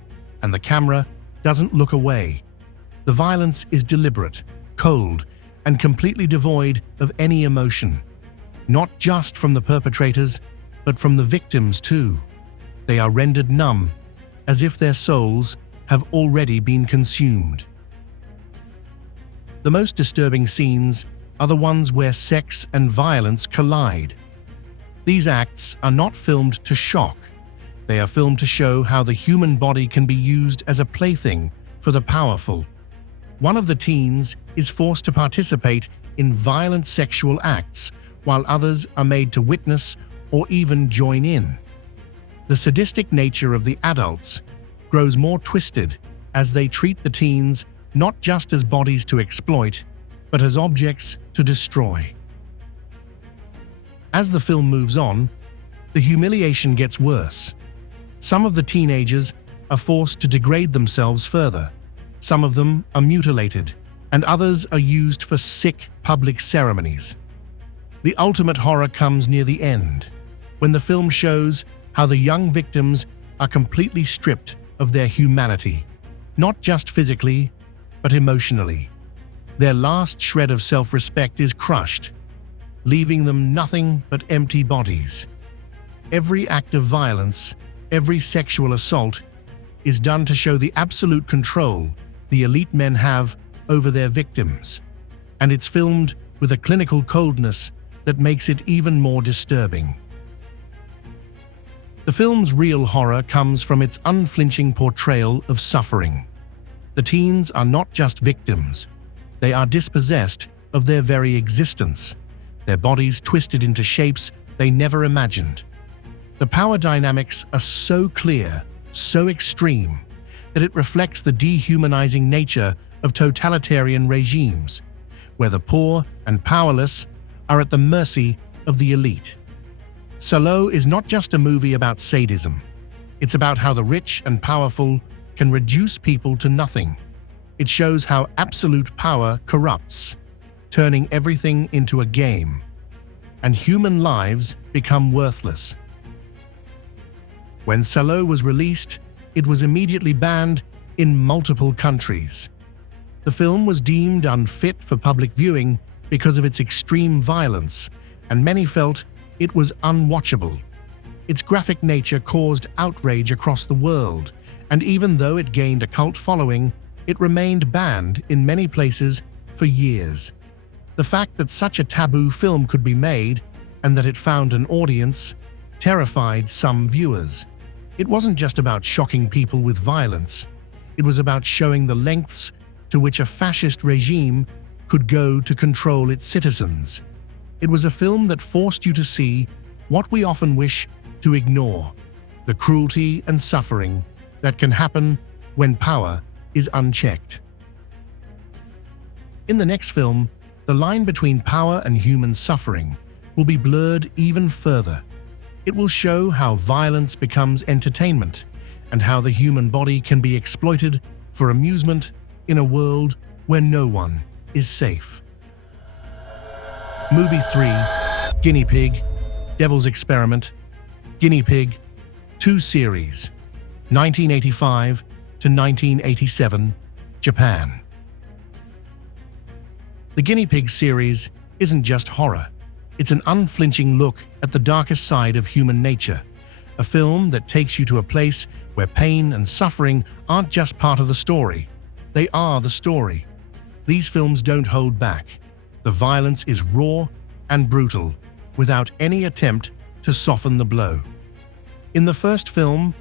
and the camera doesn't look away. The violence is deliberate, cold, and completely devoid of any emotion. Not just from the perpetrators, but from the victims too. They are rendered numb, as if their souls have already been consumed. The most disturbing scenes are the ones where sex and violence collide. These acts are not filmed to shock. They are filmed to show how the human body can be used as a plaything for the powerful. One of the teens is forced to participate in violent sexual acts, while others are made to witness or even join in. The sadistic nature of the adults grows more twisted as they treat the teens not just as bodies to exploit, but as objects to destroy. As the film moves on, the humiliation gets worse. Some of the teenagers are forced to degrade themselves further. Some of them are mutilated, and others are used for sick public ceremonies. The ultimate horror comes near the end, when the film shows how the young victims are completely stripped of their humanity, not just physically, but emotionally. Their last shred of self-respect is crushed, leaving them nothing but empty bodies. Every act of violence, every sexual assault, is done to show the absolute control the elite men have over their victims, and it's filmed with a clinical coldness that makes it even more disturbing. The film's real horror comes from its unflinching portrayal of suffering. The teens are not just victims, they are dispossessed of their very existence, their bodies twisted into shapes they never imagined. The power dynamics are so clear, so extreme, that it reflects the dehumanizing nature of totalitarian regimes, where the poor and powerless are at the mercy of the elite. Salo is not just a movie about sadism. It's about how the rich and powerful can reduce people to nothing. It shows how absolute power corrupts, turning everything into a game, and human lives become worthless. When Salo was released, it was immediately banned in multiple countries. The film was deemed unfit for public viewing because of its extreme violence, and many felt it was unwatchable. Its graphic nature caused outrage across the world, and even though it gained a cult following, it remained banned in many places for years. The fact that such a taboo film could be made and that it found an audience terrified some viewers. It wasn't just about shocking people with violence. It was about showing the lengths to which a fascist regime could go to control its citizens. It was a film that forced you to see what we often wish to ignore: the cruelty and suffering that can happen when power is unchecked. In the next film, the line between power and human suffering will be blurred even further. It will show how violence becomes entertainment and how the human body can be exploited for amusement in a world where no one is safe. Movie 3, Guinea Pig, Devil's Experiment, Guinea Pig, 2 series, 1985 to 1987, Japan. The Guinea Pig series isn't just horror. It's an unflinching look at the darkest side of human nature, a film that takes you to a place where pain and suffering aren't just part of the story. They are the story. These films don't hold back. The violence is raw and brutal, without any attempt to soften the blow. In the first film,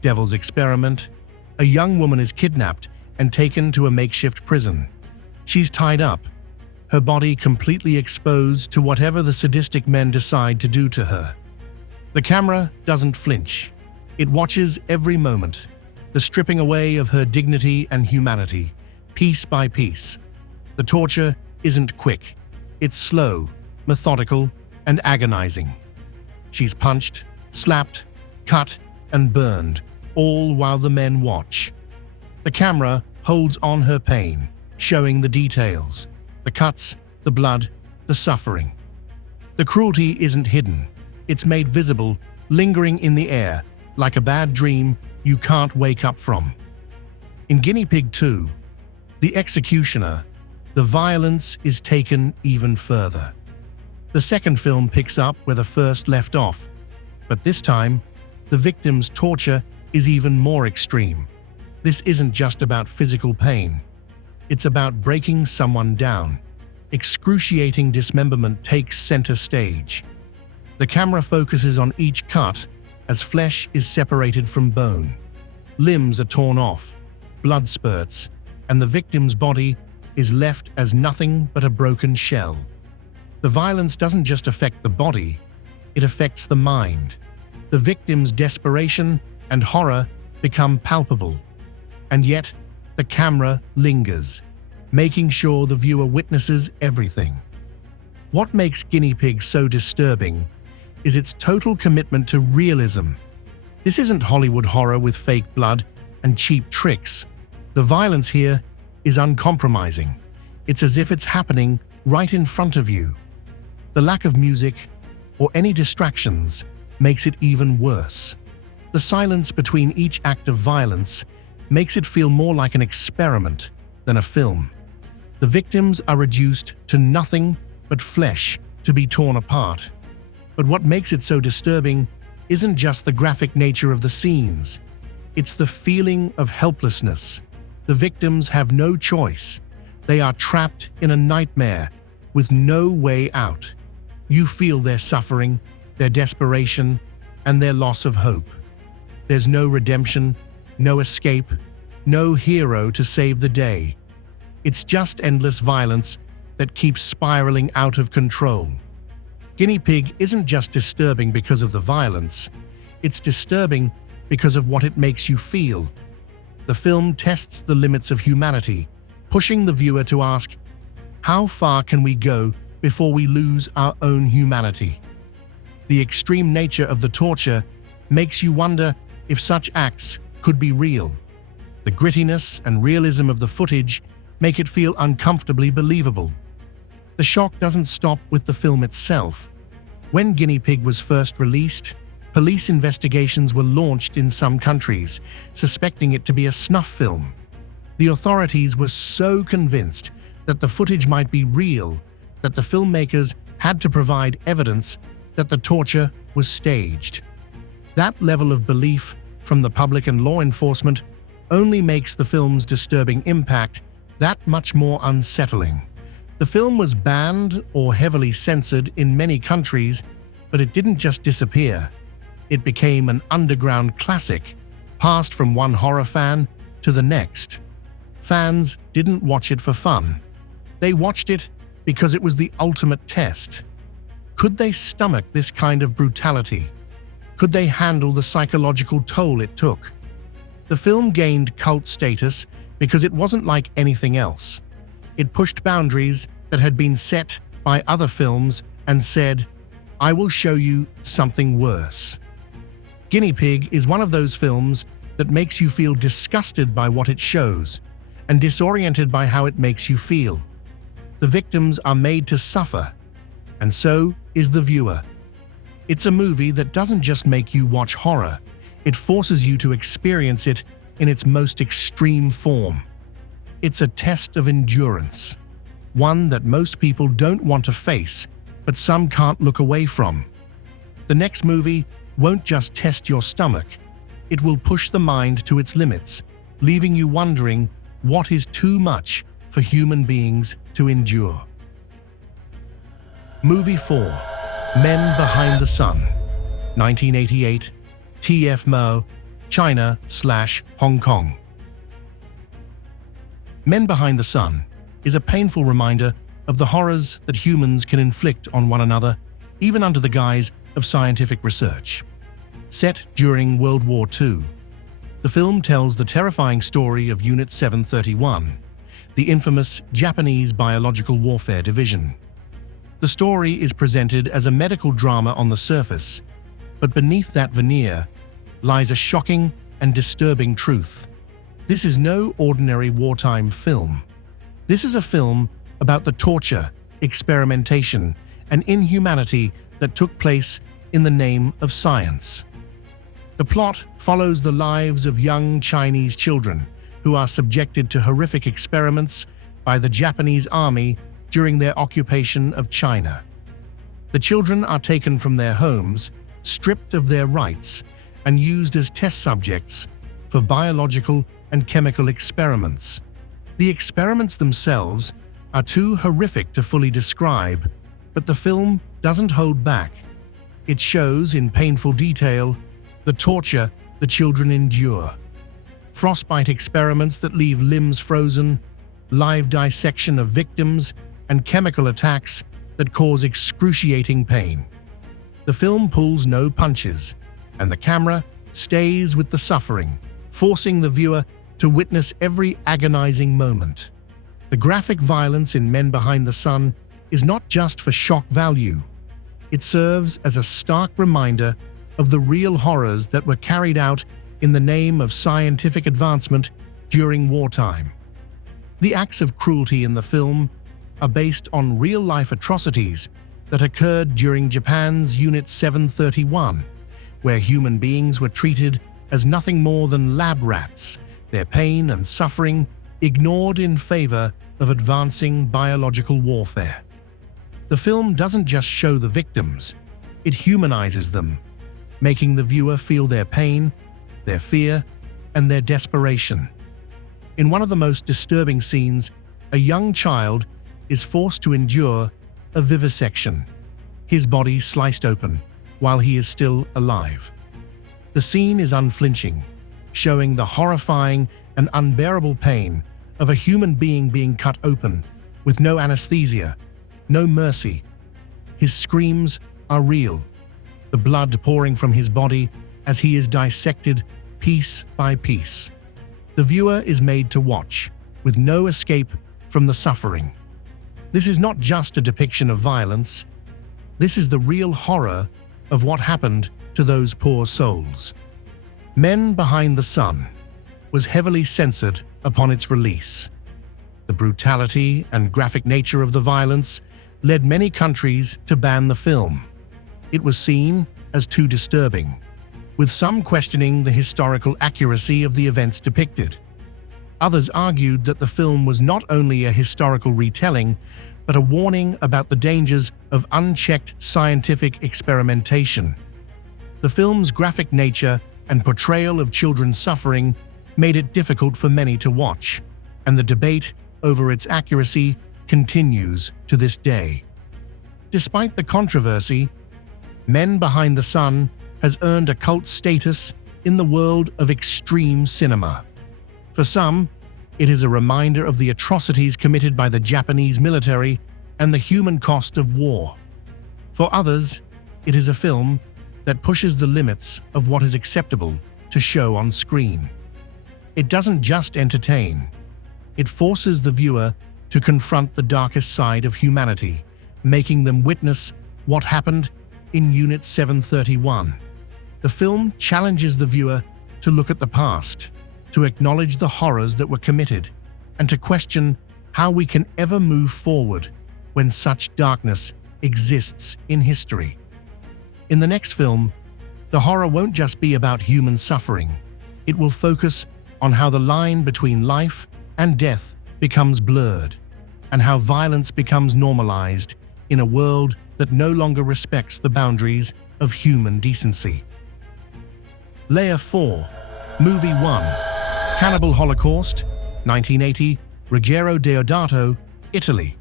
Devil's Experiment, a young woman is kidnapped and taken to a makeshift prison. She's tied up, her body completely exposed to whatever the sadistic men decide to do to her. The camera doesn't flinch. It watches every moment, the stripping away of her dignity and humanity, piece by piece. The torture isn't quick. It's slow, methodical, and agonizing. She's punched, slapped, cut, and burned, all while the men watch. The camera holds on her pain, showing the details: the cuts, the blood, the suffering. The cruelty isn't hidden. It's made visible, lingering in the air, like a bad dream you can't wake up from. In Guinea Pig 2, The Executioner, the violence is taken even further. The second film picks up where the first left off, but this time, the victim's torture is even more extreme. This isn't just about physical pain. It's about breaking someone down. Excruciating dismemberment takes center stage. The camera focuses on each cut as flesh is separated from bone. Limbs are torn off, blood spurts, and the victim's body is left as nothing but a broken shell. The violence doesn't just affect the body, it affects the mind. The victim's desperation and horror become palpable. And yet, the camera lingers, making sure the viewer witnesses everything. What makes Guinea Pig so disturbing is its total commitment to realism. This isn't Hollywood horror with fake blood and cheap tricks. The violence here is uncompromising. It's as if it's happening right in front of you. The lack of music or any distractions makes it even worse. The silence between each act of violence makes it feel more like an experiment than a film. The victims are reduced to nothing but flesh to be torn apart. But what makes it so disturbing isn't just the graphic nature of the scenes. It's the feeling of helplessness. The victims have no choice. They are trapped in a nightmare with no way out. You feel their suffering, their desperation, and their loss of hope. There's no redemption, no escape, no hero to save the day. It's just endless violence that keeps spiraling out of control. Guinea Pig isn't just disturbing because of the violence, it's disturbing because of what it makes you feel. The film tests the limits of humanity, pushing the viewer to ask, how far can we go before we lose our own humanity? The extreme nature of the torture makes you wonder if such acts could be real. The grittiness and realism of the footage make it feel uncomfortably believable. The shock doesn't stop with the film itself. When Guinea Pig was first released, police investigations were launched in some countries, suspecting it to be a snuff film. The authorities were so convinced that the footage might be real that the filmmakers had to provide evidence that the torture was staged. That level of belief from the public and law enforcement only makes the film's disturbing impact that much more unsettling. The film was banned or heavily censored in many countries, but it didn't just disappear. It became an underground classic, passed from one horror fan to the next. Fans didn't watch it for fun. They watched it because it was the ultimate test. Could they stomach this kind of brutality? Could they handle the psychological toll it took? The film gained cult status because it wasn't like anything else. It pushed boundaries that had been set by other films and said, I will show you something worse. Guinea Pig is one of those films that makes you feel disgusted by what it shows and disoriented by how it makes you feel. The victims are made to suffer, and so is the viewer. It's a movie that doesn't just make you watch horror, it forces you to experience it in its most extreme form. It's a test of endurance, one that most people don't want to face, but some can't look away from. The next movie won't just test your stomach, it will push the mind to its limits, leaving you wondering what is too much for human beings to endure. Movie 4. Men Behind the Sun, 1988, TF China/Hong Kong. Men Behind the Sun is a painful reminder of the horrors that humans can inflict on one another, even under the guise of scientific research. Set during World War II, the film tells the terrifying story of Unit 731, the infamous Japanese biological warfare division. The story is presented as a medical drama on the surface, but beneath that veneer lies a shocking and disturbing truth. This is no ordinary wartime film. This is a film about the torture, experimentation, and inhumanity that took place in the name of science. The plot follows the lives of young Chinese children who are subjected to horrific experiments by the Japanese army during their occupation of China. The children are taken from their homes, stripped of their rights, and used as test subjects for biological and chemical experiments. The experiments themselves are too horrific to fully describe, but the film doesn't hold back. It shows in painful detail the torture the children endure. Frostbite experiments that leave limbs frozen, live dissection of victims, and chemical attacks that cause excruciating pain. The film pulls no punches, and the camera stays with the suffering, forcing the viewer to witness every agonizing moment. The graphic violence in Men Behind the Sun is not just for shock value. It serves as a stark reminder of the real horrors that were carried out in the name of scientific advancement during wartime. The acts of cruelty in the film are based on real-life atrocities that occurred during Japan's Unit 731, where human beings were treated as nothing more than lab rats, their pain and suffering ignored in favor of advancing biological warfare. The film doesn't just show the victims, it humanizes them, making the viewer feel their pain, their fear, and their desperation. In one of the most disturbing scenes, a young child is forced to endure a vivisection, his body sliced open while he is still alive. The scene is unflinching, showing the horrifying and unbearable pain of a human being cut open with no anesthesia, no mercy. His screams are real, the blood pouring from his body as he is dissected piece by piece. The viewer is made to watch, with no escape from the suffering. This is not just a depiction of violence. This is the real horror of what happened to those poor souls. Men Behind the Sun was heavily censored upon its release. The brutality and graphic nature of the violence led many countries to ban the film. It was seen as too disturbing, with some questioning the historical accuracy of the events depicted. Others argued that the film was not only a historical retelling, but a warning about the dangers of unchecked scientific experimentation. The film's graphic nature and portrayal of children's suffering made it difficult for many to watch, and the debate over its accuracy continues to this day. Despite the controversy, Men Behind the Sun has earned a cult status in the world of extreme cinema. For some, it is a reminder of the atrocities committed by the Japanese military and the human cost of war. For others, it is a film that pushes the limits of what is acceptable to show on screen. It doesn't just entertain. It forces the viewer to confront the darkest side of humanity, making them witness what happened in Unit 731. The film challenges the viewer to look at the past, to acknowledge the horrors that were committed, and to question how we can ever move forward when such darkness exists in history. In the next film, the horror won't just be about human suffering. It will focus on how the line between life and death becomes blurred, and how violence becomes normalized in a world that no longer respects the boundaries of human decency. Layer 4, Movie 1, Cannibal Holocaust, 1980, Ruggero Deodato, Italy.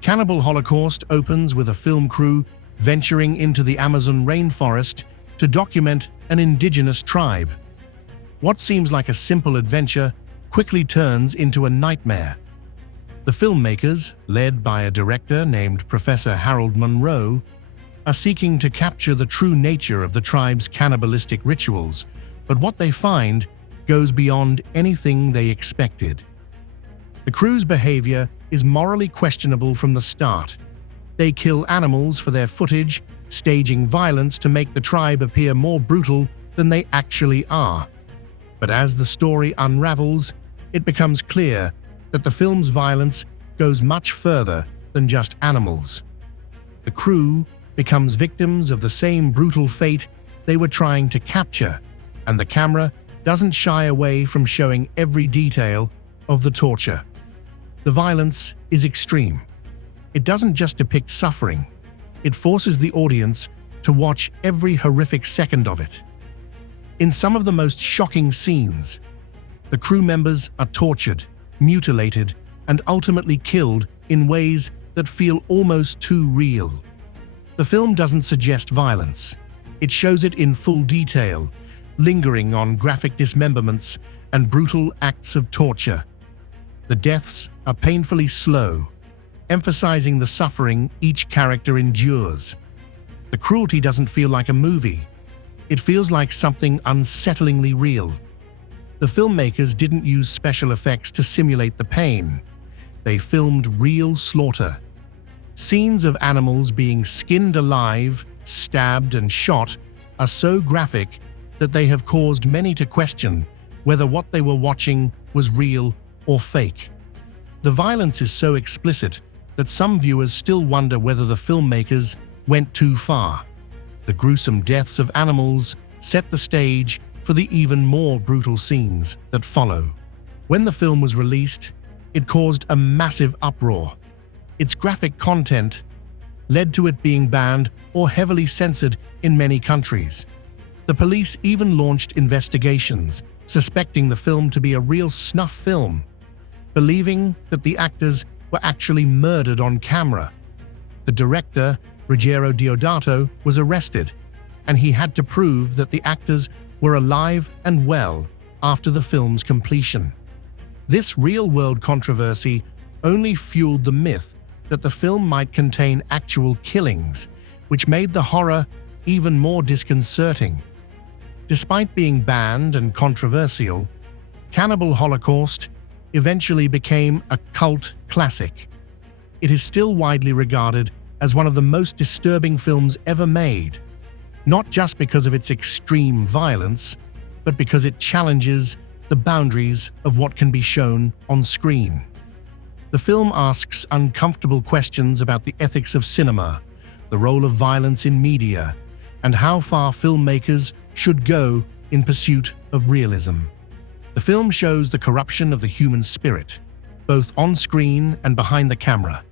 Cannibal Holocaust opens with a film crew venturing into the Amazon rainforest to document an indigenous tribe. What seems like a simple adventure quickly turns into a nightmare. The filmmakers, led by a director named Professor Harold Monroe, are seeking to capture the true nature of the tribe's cannibalistic rituals, but what they find goes beyond anything they expected. The crew's behavior is morally questionable from the start. They kill animals for their footage, staging violence to make the tribe appear more brutal than they actually are. But as the story unravels, it becomes clear that the film's violence goes much further than just animals. The crew becomes victims of the same brutal fate they were trying to capture, and the camera doesn't shy away from showing every detail of the torture. The violence is extreme. It doesn't just depict suffering, it forces the audience to watch every horrific second of it. In some of the most shocking scenes, the crew members are tortured, mutilated, and ultimately killed in ways that feel almost too real. The film doesn't suggest violence. It shows it in full detail, lingering on graphic dismemberments and brutal acts of torture. The deaths are painfully slow, emphasizing the suffering each character endures. The cruelty doesn't feel like a movie. It feels like something unsettlingly real. The filmmakers didn't use special effects to simulate the pain. They filmed real slaughter. Scenes of animals being skinned alive, stabbed, and shot are so graphic that they have caused many to question whether what they were watching was real or fake. The violence is so explicit that some viewers still wonder whether the filmmakers went too far. The gruesome deaths of animals set the stage for the even more brutal scenes that follow. When the film was released, it caused a massive uproar. Its graphic content led to it being banned or heavily censored in many countries. The police even launched investigations, suspecting the film to be a real snuff film, believing that the actors were actually murdered on camera. The director, Ruggero Deodato, was arrested, and he had to prove that the actors were alive and well after the film's completion. This real-world controversy only fueled the myth that the film might contain actual killings, which made the horror even more disconcerting. Despite being banned and controversial, Cannibal Holocaust eventually became a cult classic. It is still widely regarded as one of the most disturbing films ever made, not just because of its extreme violence, but because it challenges the boundaries of what can be shown on screen. The film asks uncomfortable questions about the ethics of cinema, the role of violence in media, and how far filmmakers should go in pursuit of realism. The film shows the corruption of the human spirit, both on screen and behind the camera,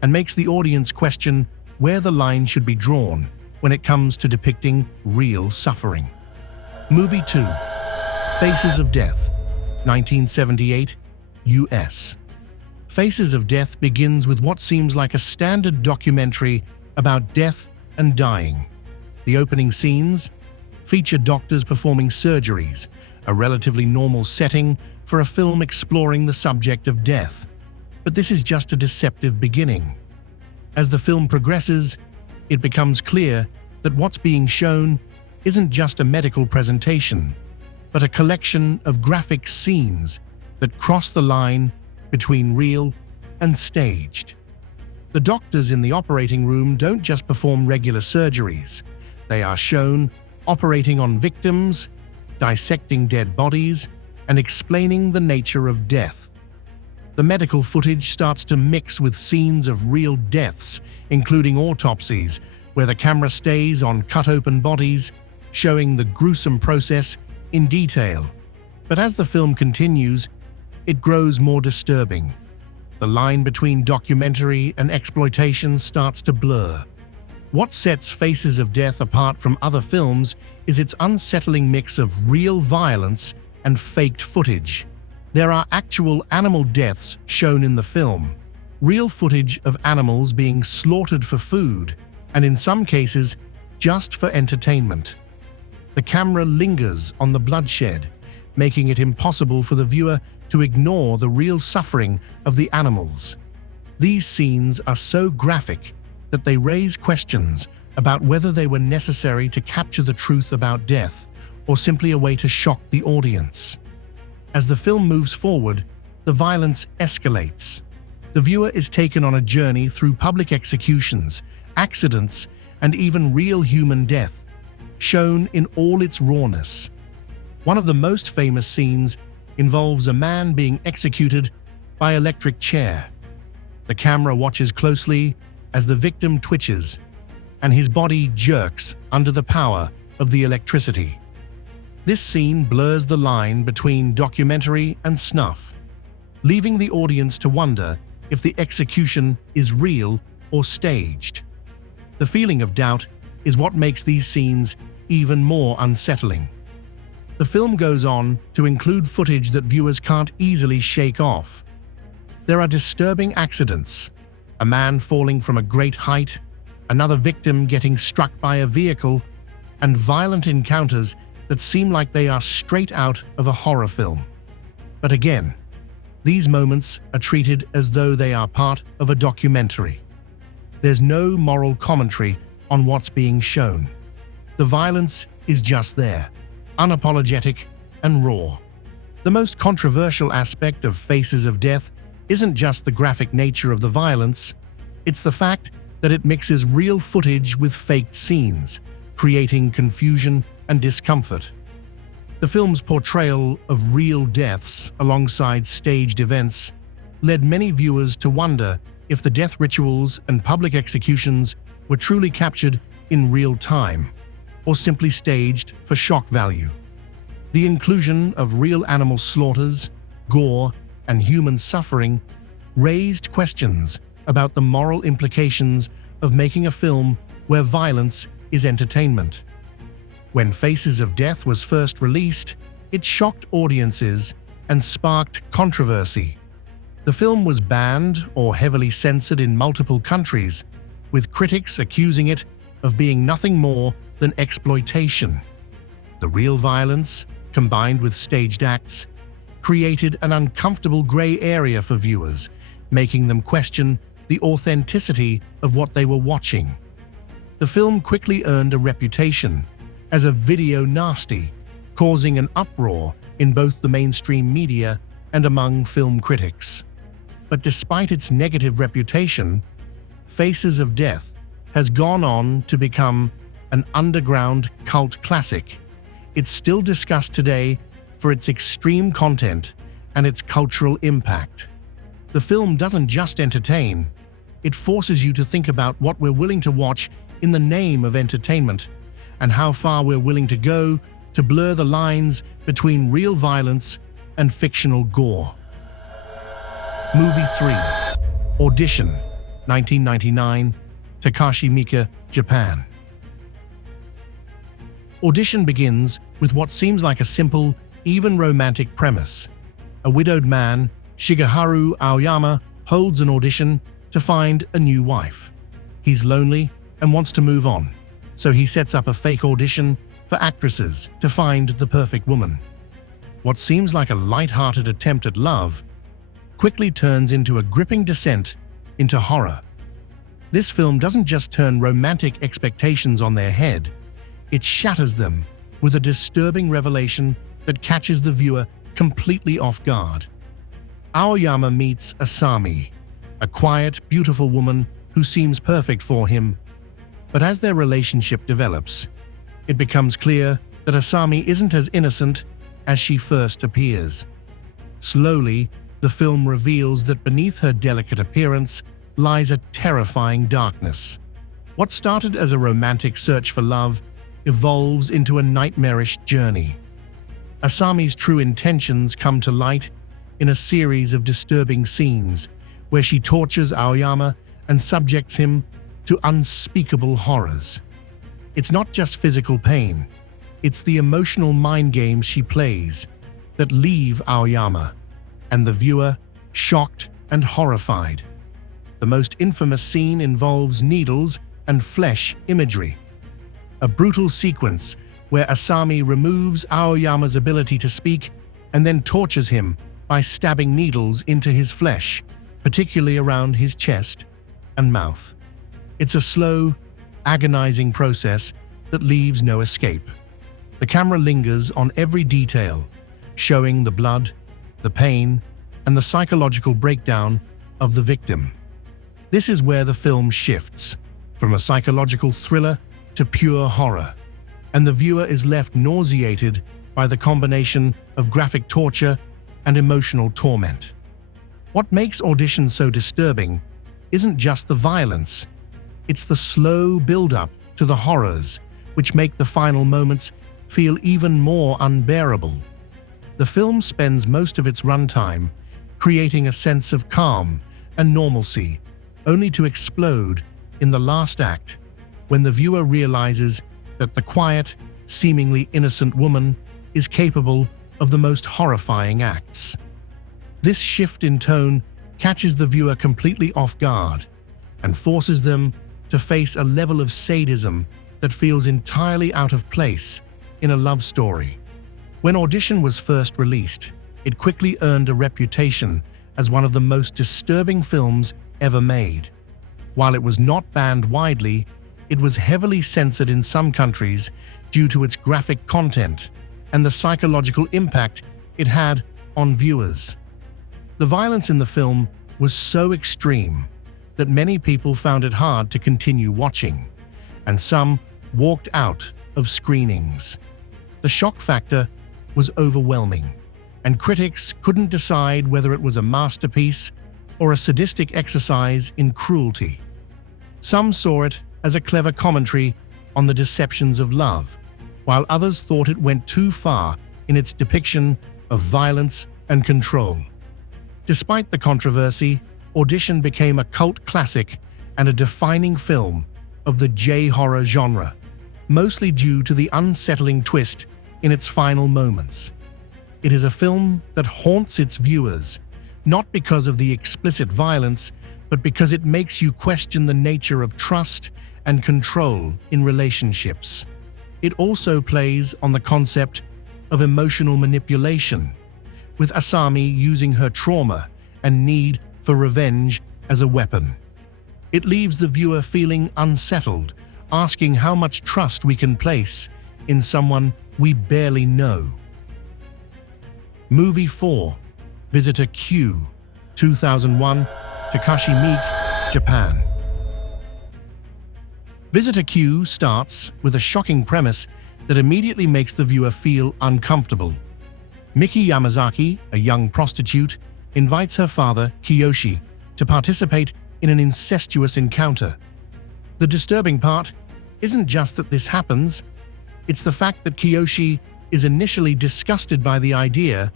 and makes the audience question where the line should be drawn when it comes to depicting real suffering. Movie 2, Faces of Death, 1978, US. Faces of Death begins with what seems like a standard documentary about death and dying. The opening scenes feature doctors performing surgeries, a relatively normal setting for a film exploring the subject of death. But this is just a deceptive beginning. As the film progresses, it becomes clear that what's being shown isn't just a medical presentation, but a collection of graphic scenes that cross the line between real and staged. The doctors in the operating room don't just perform regular surgeries. They are shown operating on victims, dissecting dead bodies, and explaining the nature of death. The medical footage starts to mix with scenes of real deaths, including autopsies, where the camera stays on cut-open bodies, showing the gruesome process in detail. But as the film continues, it grows more disturbing. The line between documentary and exploitation starts to blur. What sets Faces of Death apart from other films is its unsettling mix of real violence and faked footage. There are actual animal deaths shown in the film, real footage of animals being slaughtered for food, and in some cases, just for entertainment. The camera lingers on the bloodshed, making it impossible for the viewer to ignore the real suffering of the animals. These scenes are so graphic that they raise questions about whether they were necessary to capture the truth about death or simply a way to shock the audience. As the film moves forward, the violence escalates. The viewer is taken on a journey through public executions, accidents, and even real human death, shown in all its rawness. One of the most famous scenes involves a man being executed by electric chair. The camera watches closely as the victim twitches, and his body jerks under the power of the electricity. This scene blurs the line between documentary and snuff, leaving the audience to wonder if the execution is real or staged. The feeling of doubt is what makes these scenes even more unsettling. The film goes on to include footage that viewers can't easily shake off. There are disturbing accidents, a man falling from a great height, another victim getting struck by a vehicle, and violent encounters that seem like they are straight out of a horror film. But again, these moments are treated as though they are part of a documentary. There's no moral commentary on what's being shown. The violence is just there, unapologetic and raw. The most controversial aspect of Faces of Death isn't just the graphic nature of the violence, it's the fact that it mixes real footage with faked scenes, creating confusion and discomfort. The film's portrayal of real deaths alongside staged events led many viewers to wonder if the death rituals and public executions were truly captured in real time, or simply staged for shock value. The inclusion of real animal slaughters, gore, and human suffering raised questions about the moral implications of making a film where violence is entertainment. When Faces of Death was first released, it shocked audiences and sparked controversy. The film was banned or heavily censored in multiple countries, with critics accusing it of being nothing more than exploitation. The real violence, combined with staged acts, created an uncomfortable gray area for viewers, making them question the authenticity of what they were watching. The film quickly earned a reputation as a video nasty, causing an uproar in both the mainstream media and among film critics. But despite its negative reputation, Faces of Death has gone on to become an underground cult classic. It's still discussed today for its extreme content and its cultural impact. The film doesn't just entertain, it forces you to think about what we're willing to watch in the name of entertainment and how far we're willing to go to blur the lines between real violence and fictional gore. Movie 3. Audition, 1999, Takashi Miike, Japan. Audition begins with what seems like a simple, even romantic premise. A widowed man, Shigeharu Aoyama, holds an audition to find a new wife. He's lonely and wants to move on, so he sets up a fake audition for actresses to find the perfect woman. What seems like a light-hearted attempt at love quickly turns into a gripping descent into horror. This film doesn't just turn romantic expectations on their head, it shatters them with a disturbing revelation that catches the viewer completely off guard. Aoyama meets Asami, a quiet, beautiful woman who seems perfect for him. But as their relationship develops, it becomes clear that Asami isn't as innocent as she first appears. Slowly, the film reveals that beneath her delicate appearance lies a terrifying darkness. What started as a romantic search for love evolves into a nightmarish journey. Asami's true intentions come to light in a series of disturbing scenes where she tortures Aoyama and subjects him to unspeakable horrors. It's not just physical pain, it's the emotional mind games she plays that leave Aoyama and the viewer shocked and horrified. The most infamous scene involves needles and flesh imagery. A brutal sequence where Asami removes Aoyama's ability to speak and then tortures him by stabbing needles into his flesh, particularly around his chest and mouth. It's a slow, agonizing process that leaves no escape. The camera lingers on every detail, showing the blood, the pain, and the psychological breakdown of the victim. This is where the film shifts, from a psychological thriller to pure horror, and the viewer is left nauseated by the combination of graphic torture and emotional torment. What makes Audition so disturbing isn't just the violence, it's the slow build-up to the horrors, which make the final moments feel even more unbearable. The film spends most of its runtime creating a sense of calm and normalcy, only to explode in the last act when the viewer realizes that the quiet, seemingly innocent woman is capable of the most horrifying acts. This shift in tone catches the viewer completely off guard and forces them to face a level of sadism that feels entirely out of place in a love story. When Audition was first released, it quickly earned a reputation as one of the most disturbing films ever made. While it was not banned widely, it was heavily censored in some countries due to its graphic content and the psychological impact it had on viewers. The violence in the film was so extreme that many people found it hard to continue watching, and some walked out of screenings. The shock factor was overwhelming, and critics couldn't decide whether it was a masterpiece or a sadistic exercise in cruelty. Some saw it as a clever commentary on the deceptions of love, while others thought it went too far in its depiction of violence and control. Despite the controversy, Audition became a cult classic and a defining film of the J-horror genre, mostly due to the unsettling twist in its final moments. It is a film that haunts its viewers, not because of the explicit violence, but because it makes you question the nature of trust and control in relationships. It also plays on the concept of emotional manipulation, with Asami using her trauma and need for revenge as a weapon. It leaves the viewer feeling unsettled, asking how much trust we can place in someone we barely know. Movie 4, Visitor Q, 2001, Takashi Miike, Japan. Visitor Q starts with a shocking premise that immediately makes the viewer feel uncomfortable. Miki Yamazaki, a young prostitute, invites her father, Kiyoshi, to participate in an incestuous encounter. The disturbing part isn't just that this happens, it's the fact that Kiyoshi is initially disgusted by the idea,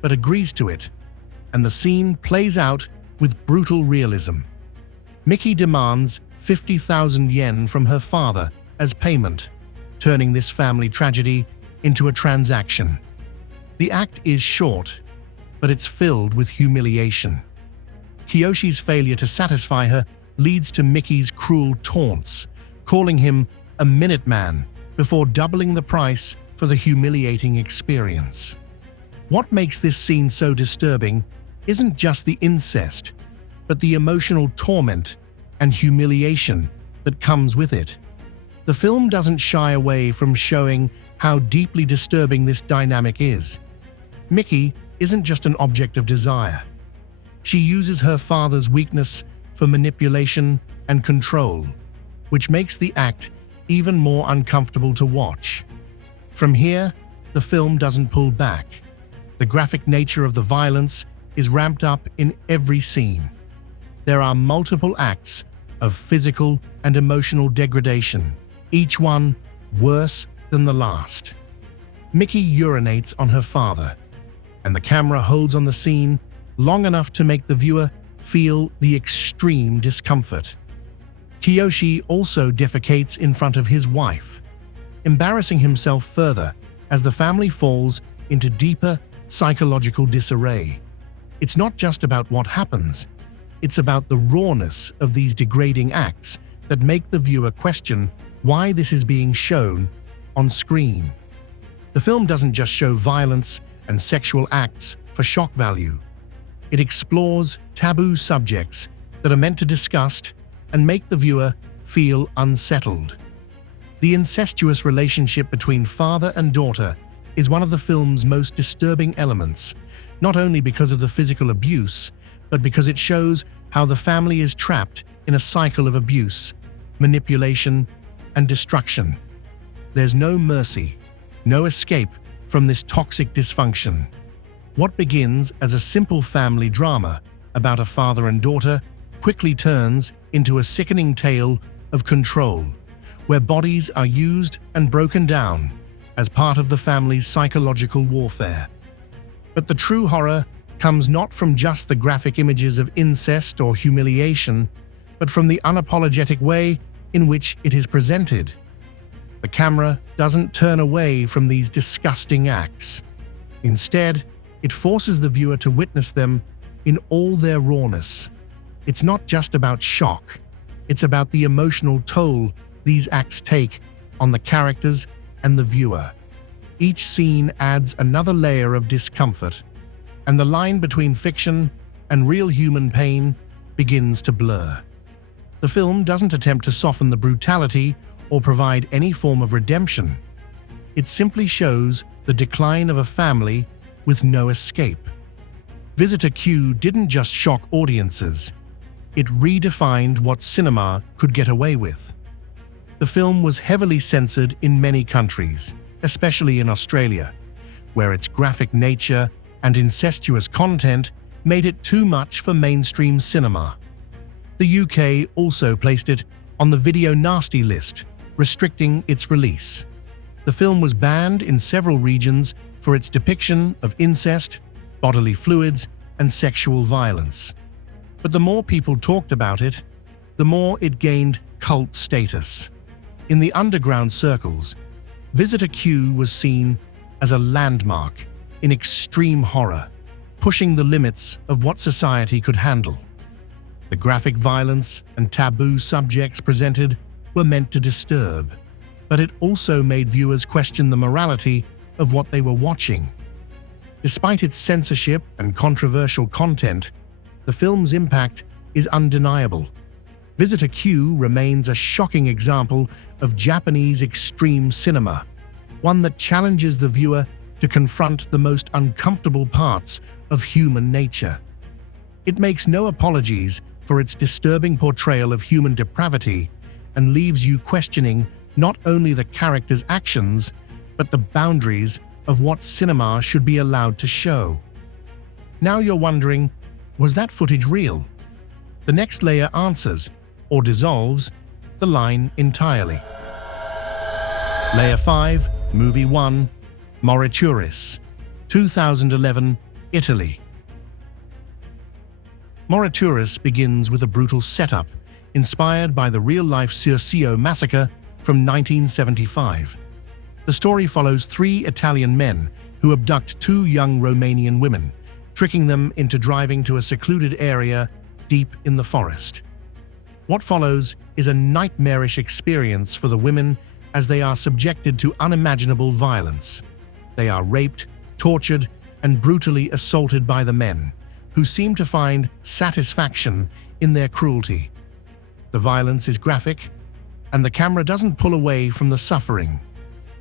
but agrees to it, and the scene plays out with brutal realism. Miki demands 50,000 yen from her father as payment, turning this family tragedy into a transaction. The act is short, but it's filled with humiliation. Kiyoshi's failure to satisfy her leads to Miki's cruel taunts, calling him a Minuteman before doubling the price for the humiliating experience. What makes this scene so disturbing isn't just the incest, but the emotional torment and humiliation that comes with it. The film doesn't shy away from showing how deeply disturbing this dynamic is. Miki isn't just an object of desire. She uses her father's weakness for manipulation and control, which makes the act even more uncomfortable to watch. From here, the film doesn't pull back. The graphic nature of the violence is ramped up in every scene. There are multiple acts of physical and emotional degradation, each one worse than the last. Miki urinates on her father, and the camera holds on the scene long enough to make the viewer feel the extreme discomfort. Kiyoshi also defecates in front of his wife, embarrassing himself further as the family falls into deeper psychological disarray. It's not just about what happens, it's about the rawness of these degrading acts that make the viewer question why this is being shown on screen. The film doesn't just show violence and sexual acts for shock value. It explores taboo subjects that are meant to disgust and make the viewer feel unsettled. The incestuous relationship between father and daughter is one of the film's most disturbing elements, not only because of the physical abuse, but because it shows how the family is trapped in a cycle of abuse, manipulation, and destruction. There's no mercy, no escape from this toxic dysfunction. What begins as a simple family drama about a father and daughter quickly turns into a sickening tale of control, where bodies are used and broken down as part of the family's psychological warfare. But the true horror comes not from just the graphic images of incest or humiliation, but from the unapologetic way in which it is presented. The camera doesn't turn away from these disgusting acts. Instead, it forces the viewer to witness them in all their rawness. It's not just about shock, it's about the emotional toll these acts take on the characters and the viewer. Each scene adds another layer of discomfort, and the line between fiction and real human pain begins to blur. The film doesn't attempt to soften the brutality or provide any form of redemption. It simply shows the decline of a family with no escape. Visitor Q didn't just shock audiences, it redefined what cinema could get away with. The film was heavily censored in many countries, especially in Australia, where its graphic nature and incestuous content made it too much for mainstream cinema. The UK also placed it on the Video Nasty list, restricting its release. The film was banned in several regions for its depiction of incest, bodily fluids, and sexual violence. But the more people talked about it, the more it gained cult status. In the underground circles, Visitor Q was seen as a landmark in extreme horror, pushing the limits of what society could handle. The graphic violence and taboo subjects presented were meant to disturb, but it also made viewers question the morality of what they were watching. Despite its censorship and controversial content, the film's impact is undeniable. Visitor Q remains a shocking example of Japanese extreme cinema, one that challenges the viewer to confront the most uncomfortable parts of human nature. It makes no apologies for its disturbing portrayal of human depravity and leaves you questioning not only the character's actions, but the boundaries of what cinema should be allowed to show. Now you're wondering, was that footage real? The next layer answers, or dissolves, the line entirely. Layer 5, Movie 1, Morituris, 2011, Italy. Morituris begins with a brutal setup inspired by the real-life Circeo massacre from 1975. The story follows three Italian men who abduct two young Romanian women, tricking them into driving to a secluded area deep in the forest. What follows is a nightmarish experience for the women as they are subjected to unimaginable violence. They are raped, tortured, and brutally assaulted by the men, who seem to find satisfaction in their cruelty. The violence is graphic, and the camera doesn't pull away from the suffering.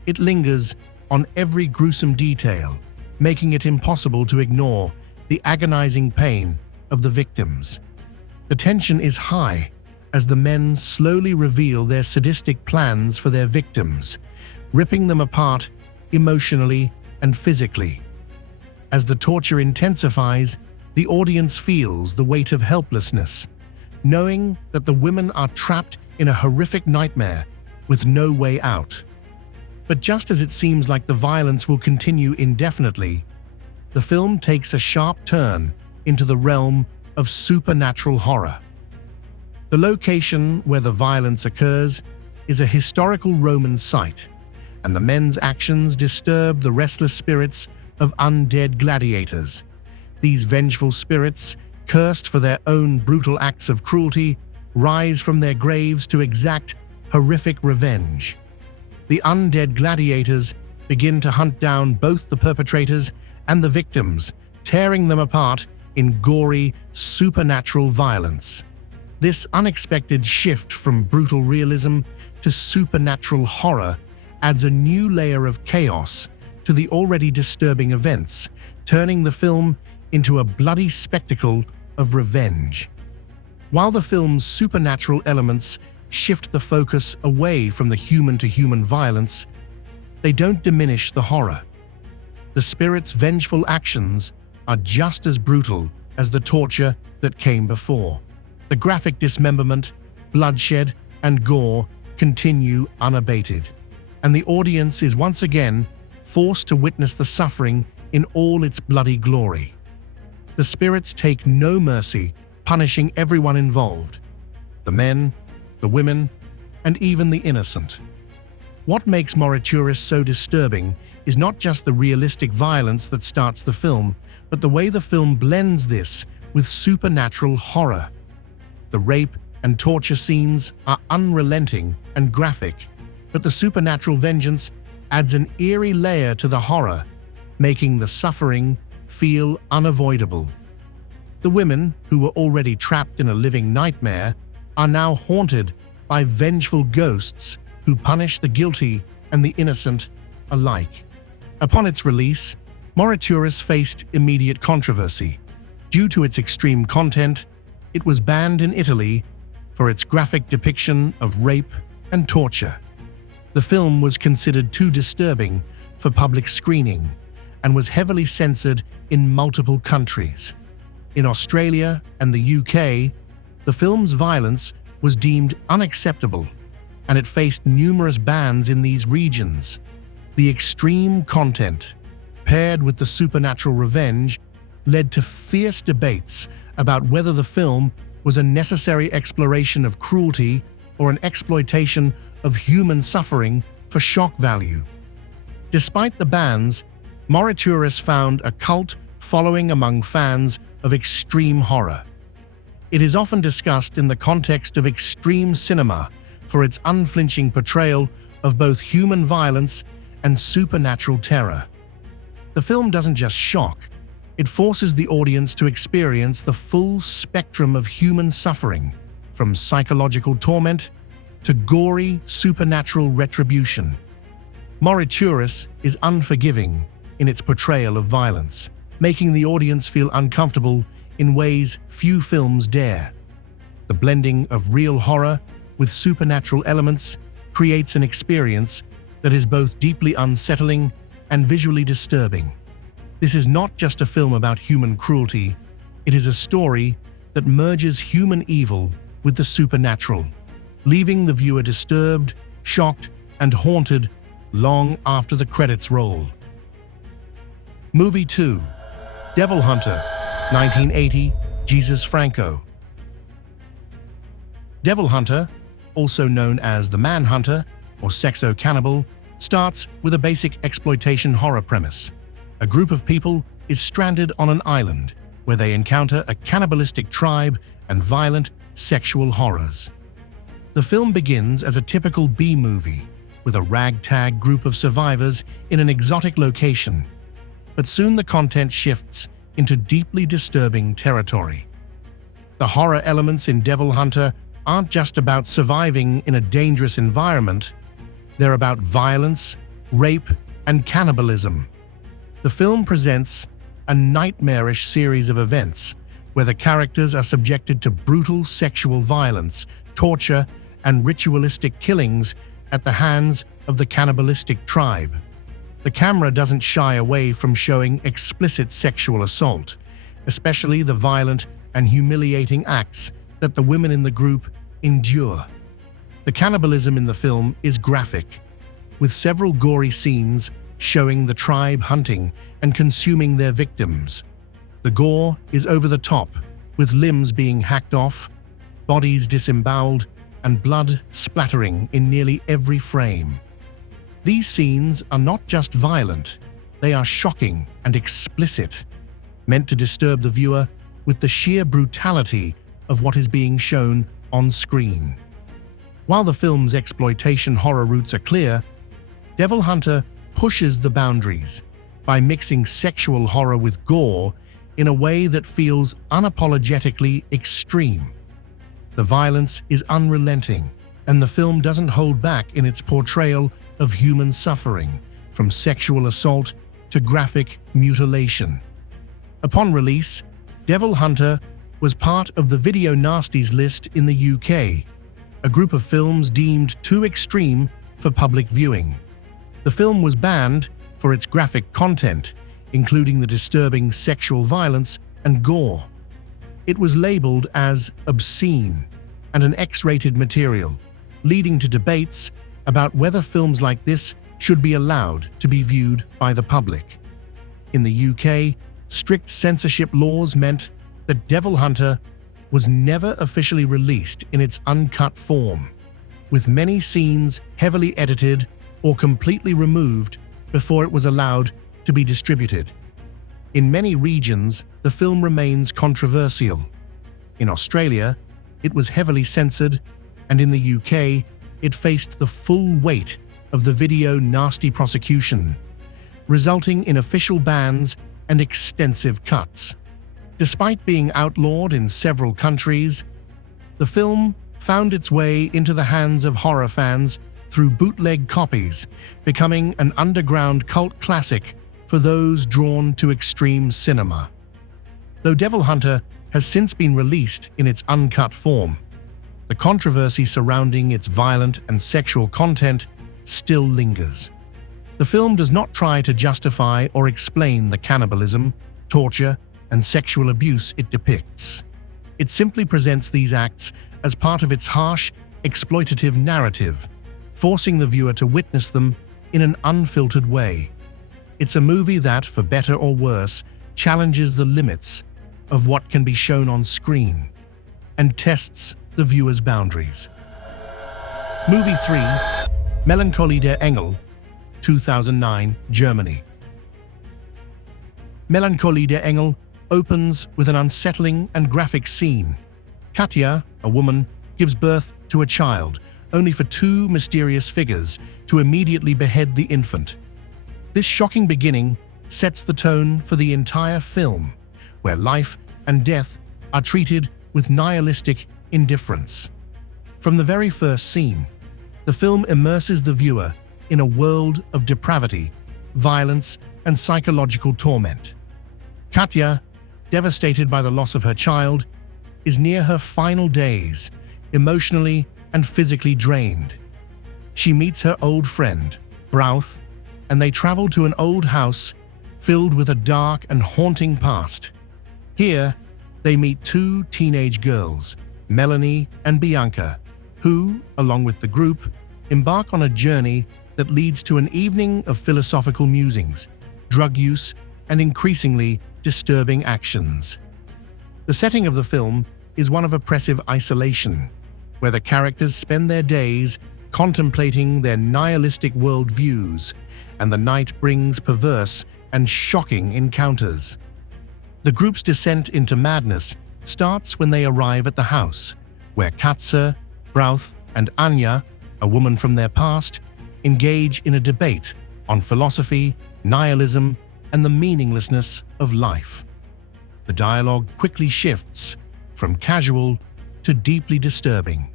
It lingers on every gruesome detail, making it impossible to ignore the agonizing pain of the victims. The tension is high as the men slowly reveal their sadistic plans for their victims, ripping them apart emotionally and physically. As the torture intensifies, the audience feels the weight of helplessness, knowing that the women are trapped in a horrific nightmare with no way out. But just as it seems like the violence will continue indefinitely, the film takes a sharp turn into the realm of supernatural horror. The location where the violence occurs is a historical Roman site, and the men's actions disturb the restless spirits of undead gladiators. These vengeful spirits, cursed for their own brutal acts of cruelty, rise from their graves to exact horrific revenge. The undead gladiators begin to hunt down both the perpetrators and the victims, tearing them apart in gory, supernatural violence. This unexpected shift from brutal realism to supernatural horror adds a new layer of chaos to the already disturbing events, turning the film into a bloody spectacle of revenge. While the film's supernatural elements shift the focus away from the human-to-human violence, they don't diminish the horror. The spirit's vengeful actions are just as brutal as the torture that came before. The graphic dismemberment, bloodshed, and gore continue unabated, and the audience is once again forced to witness the suffering in all its bloody glory. The spirits take no mercy, punishing everyone involved: the men, the women, and even the innocent. What makes Morituris so disturbing is not just the realistic violence that starts the film, but the way the film blends this with supernatural horror. The rape and torture scenes are unrelenting and graphic, but the supernatural vengeance adds an eerie layer to the horror, making the suffering feel unavoidable. The women, who were already trapped in a living nightmare, are now haunted by vengeful ghosts who punish the guilty and the innocent alike. Upon its release, Morituris faced immediate controversy. Due to its extreme content, it was banned in Italy for its graphic depiction of rape and torture. The film was considered too disturbing for public screening and was heavily censored in multiple countries. In Australia and the UK, the film's violence was deemed unacceptable, and it faced numerous bans in these regions. The extreme content, paired with the supernatural revenge, led to fierce debates about whether the film was a necessary exploration of cruelty or an exploitation of human suffering for shock value. Despite the bans, Morituris found a cult following among fans of extreme horror. It is often discussed in the context of extreme cinema for its unflinching portrayal of both human violence and supernatural terror. The film doesn't just shock, it forces the audience to experience the full spectrum of human suffering, from psychological torment to gory, supernatural retribution. Mauritius is unforgiving in its portrayal of violence, making the audience feel uncomfortable in ways few films dare. The blending of real horror with supernatural elements creates an experience that is both deeply unsettling and visually disturbing. This is not just a film about human cruelty, it is a story that merges human evil with the supernatural, leaving the viewer disturbed, shocked, and haunted long after the credits roll. Movie 2. Devil Hunter, 1980, Jesus Franco. Devil Hunter, also known as The Manhunter or Sexo Cannibal, starts with a basic exploitation horror premise. A group of people is stranded on an island where they encounter a cannibalistic tribe and violent sexual horrors. The film begins as a typical B-movie with a ragtag group of survivors in an exotic location, but soon the content shifts into deeply disturbing territory. The horror elements in Devil Hunter aren't just about surviving in a dangerous environment, they're about violence, rape, and cannibalism. The film presents a nightmarish series of events where the characters are subjected to brutal sexual violence, torture, and ritualistic killings at the hands of the cannibalistic tribe. The camera doesn't shy away from showing explicit sexual assault, especially the violent and humiliating acts that the women in the group endure. The cannibalism in the film is graphic, with several gory scenes showing the tribe hunting and consuming their victims. The gore is over the top, with limbs being hacked off, bodies disemboweled, and blood splattering in nearly every frame. These scenes are not just violent, they are shocking and explicit, meant to disturb the viewer with the sheer brutality of what is being shown on screen. While the film's exploitation horror roots are clear, Devil Hunter pushes the boundaries by mixing sexual horror with gore in a way that feels unapologetically extreme. The violence is unrelenting, and the film doesn't hold back in its portrayal of human suffering, from sexual assault to graphic mutilation. Upon release, Devil Hunter was part of the Video Nasties list in the UK, a group of films deemed too extreme for public viewing. The film was banned for its graphic content, including the disturbing sexual violence and gore. It was labeled as obscene and an X-rated material, leading to debates about whether films like this should be allowed to be viewed by the public. In the UK, strict censorship laws meant that Devil Hunter was never officially released in its uncut form, with many scenes heavily edited or completely removed before it was allowed to be distributed. In many regions, the film remains controversial. In Australia, it was heavily censored, and in the UK, it faced the full weight of the Video Nasty prosecution, resulting in official bans and extensive cuts. Despite being outlawed in several countries, the film found its way into the hands of horror fans through bootleg copies, becoming an underground cult classic for those drawn to extreme cinema. Though Devil Hunter has since been released in its uncut form, the controversy surrounding its violent and sexual content still lingers. The film does not try to justify or explain the cannibalism, torture, and sexual abuse it depicts. It simply presents these acts as part of its harsh, exploitative narrative, forcing the viewer to witness them in an unfiltered way. It's a movie that, for better or worse, challenges the limits of what can be shown on screen and tests the viewer's boundaries. Movie 3. Melancholie der Engel, 2009, Germany. Melancholie der Engel opens with an unsettling and graphic scene. Katja, a woman, gives birth to a child, only for two mysterious figures to immediately behead the infant. This shocking beginning sets the tone for the entire film, where life and death are treated with nihilistic indifference. From the very first scene, the film immerses the viewer in a world of depravity, violence, and psychological torment. Katya, devastated by the loss of her child, is near her final days, emotionally and physically drained. She meets her old friend, Brouth, and they travel to an old house filled with a dark and haunting past. Here, they meet two teenage girls, Melanie and Bianca, who, along with the group, embark on a journey that leads to an evening of philosophical musings, drug use, and increasingly disturbing actions. The setting of the film is one of oppressive isolation, where the characters spend their days contemplating their nihilistic worldviews, and the night brings perverse and shocking encounters. The group's descent into madness starts when they arrive at the house, where Katya, Brouth, and Anya, a woman from their past, engage in a debate on philosophy, nihilism, and the meaninglessness of life. The dialogue quickly shifts from casual to deeply disturbing,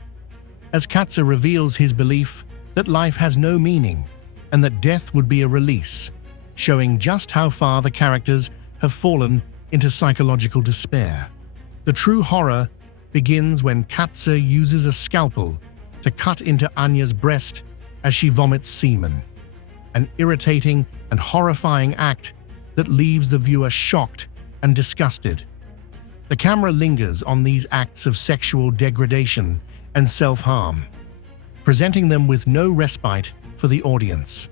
as Katya reveals his belief that life has no meaning and that death would be a release, showing just how far the characters have fallen into psychological despair. The true horror begins when Katya uses a scalpel to cut into Anya's breast as she vomits semen, an irritating and horrifying act that leaves the viewer shocked and disgusted. The camera lingers on these acts of sexual degradation and self-harm, presenting them with no respite for the audience.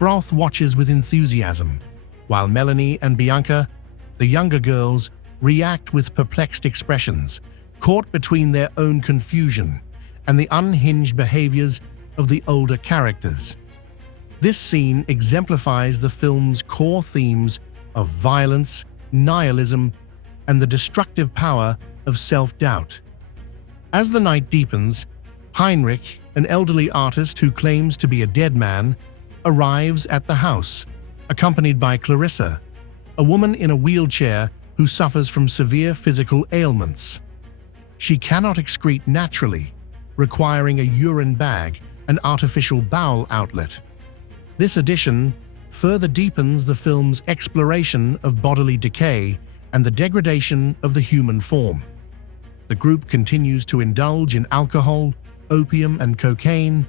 Brouth watches with enthusiasm, while Melanie and Bianca, the younger girls, react with perplexed expressions, caught between their own confusion and the unhinged behaviors of the older characters. This scene exemplifies the film's core themes of violence, nihilism, and the destructive power of self-doubt. As the night deepens, Heinrich, an elderly artist who claims to be a dead man, arrives at the house, accompanied by Clarissa, a woman in a wheelchair who suffers from severe physical ailments. She cannot excrete naturally, requiring a urine bag and artificial bowel outlet. This addition further deepens the film's exploration of bodily decay and the degradation of the human form. The group continues to indulge in alcohol, opium, and cocaine,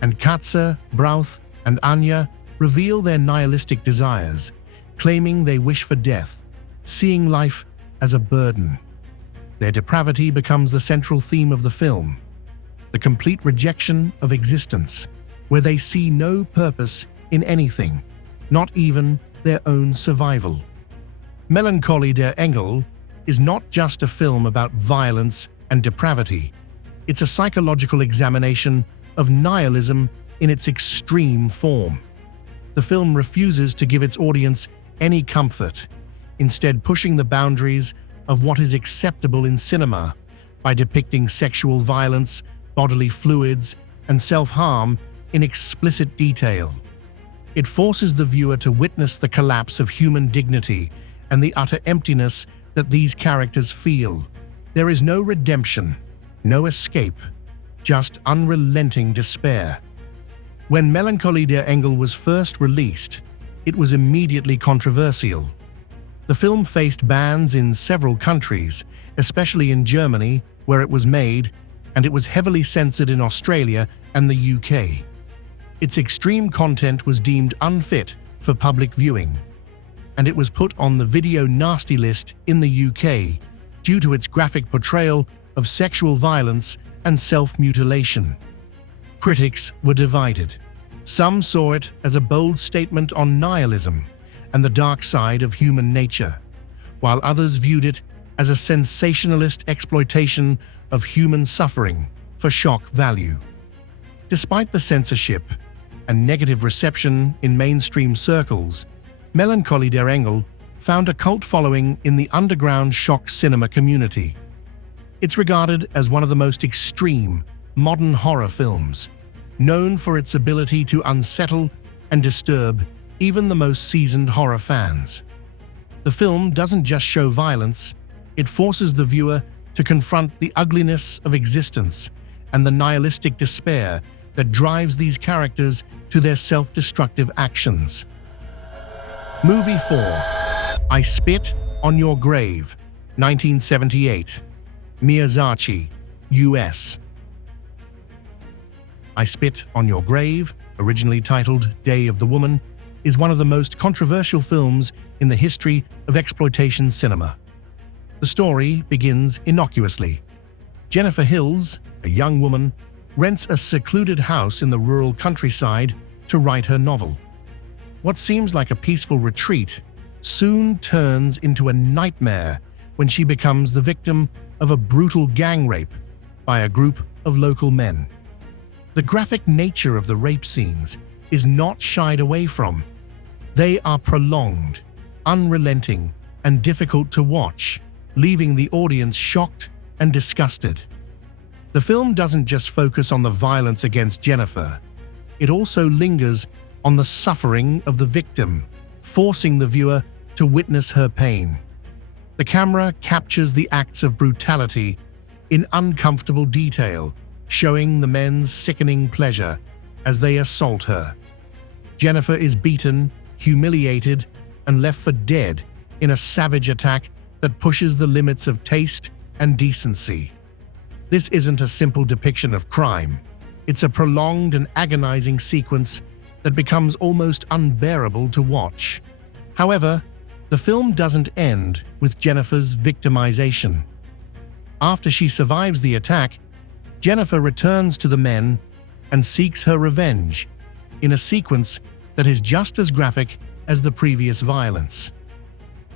and Katya, Brouth, and Anya reveal their nihilistic desires, claiming they wish for death, seeing life as a burden. Their depravity becomes the central theme of the film, the complete rejection of existence, where they see no purpose in anything, not even their own survival. Melancholie der Engel is not just a film about violence and depravity. It's a psychological examination of nihilism in its extreme form. The film refuses to give its audience any comfort, instead pushing the boundaries of what is acceptable in cinema by depicting sexual violence, bodily fluids, and self-harm in explicit detail. It forces the viewer to witness the collapse of human dignity and the utter emptiness that these characters feel. There is no redemption, no escape, just unrelenting despair. When Melancholie der Engel was first released, it was immediately controversial. The film faced bans in several countries, especially in Germany, where it was made, and it was heavily censored in Australia and the UK. Its extreme content was deemed unfit for public viewing, and it was put on the video nasty list in the UK due to its graphic portrayal of sexual violence and self-mutilation. Critics were divided. Some saw it as a bold statement on nihilism and the dark side of human nature, while others viewed it as a sensationalist exploitation of human suffering for shock value. Despite the censorship and negative reception in mainstream circles, Melancholie der Engel found a cult following in the underground shock cinema community. It's regarded as one of the most extreme modern horror films, known for its ability to unsettle and disturb even the most seasoned horror fans. The film doesn't just show violence, it forces the viewer to confront the ugliness of existence and the nihilistic despair that drives these characters to their self-destructive actions. Movie 4. I Spit on Your Grave, 1978. Miyazaki, US. I Spit on Your Grave, originally titled Day of the Woman, is one of the most controversial films in the history of exploitation cinema. The story begins innocuously. Jennifer Hills, a young woman, rents a secluded house in the rural countryside to write her novel. What seems like a peaceful retreat soon turns into a nightmare when she becomes the victim of a brutal gang rape by a group of local men. The graphic nature of the rape scenes is not shied away from. They are prolonged, unrelenting, and difficult to watch, leaving the audience shocked and disgusted. The film doesn't just focus on the violence against Jennifer, it also lingers on the suffering of the victim, forcing the viewer to witness her pain. The camera captures the acts of brutality in uncomfortable detail, showing the men's sickening pleasure as they assault her. Jennifer is beaten, humiliated, and left for dead in a savage attack that pushes the limits of taste and decency. This isn't a simple depiction of crime. It's a prolonged and agonizing sequence that becomes almost unbearable to watch. However, the film doesn't end with Jennifer's victimization. After she survives the attack, Jennifer returns to the men and seeks her revenge in a sequence that is just as graphic as the previous violence.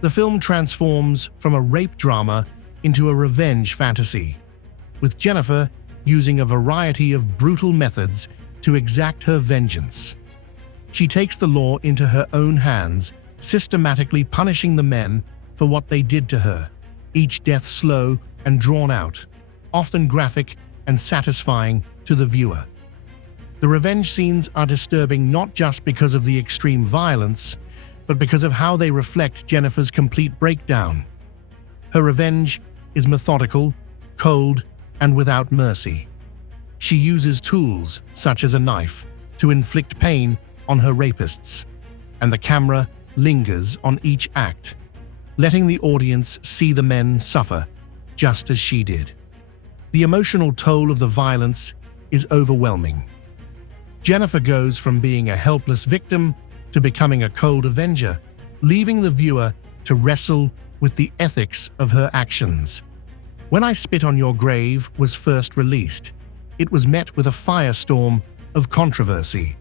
The film transforms from a rape drama into a revenge fantasy, with Jennifer using a variety of brutal methods to exact her vengeance. She takes the law into her own hands, systematically punishing the men for what they did to her, each death slow and drawn out, often graphic and satisfying to the viewer. The revenge scenes are disturbing not just because of the extreme violence, but because of how they reflect Jennifer's complete breakdown. Her revenge is methodical, cold, and without mercy. She uses tools, such as a knife, to inflict pain on her rapists, and the camera lingers on each act, letting the audience see the men suffer just as she did. The emotional toll of the violence is overwhelming. Jennifer goes from being a helpless victim to becoming a cold avenger, leaving the viewer to wrestle with the ethics of her actions. When I Spit on Your Grave was first released, it was met with a firestorm of controversy.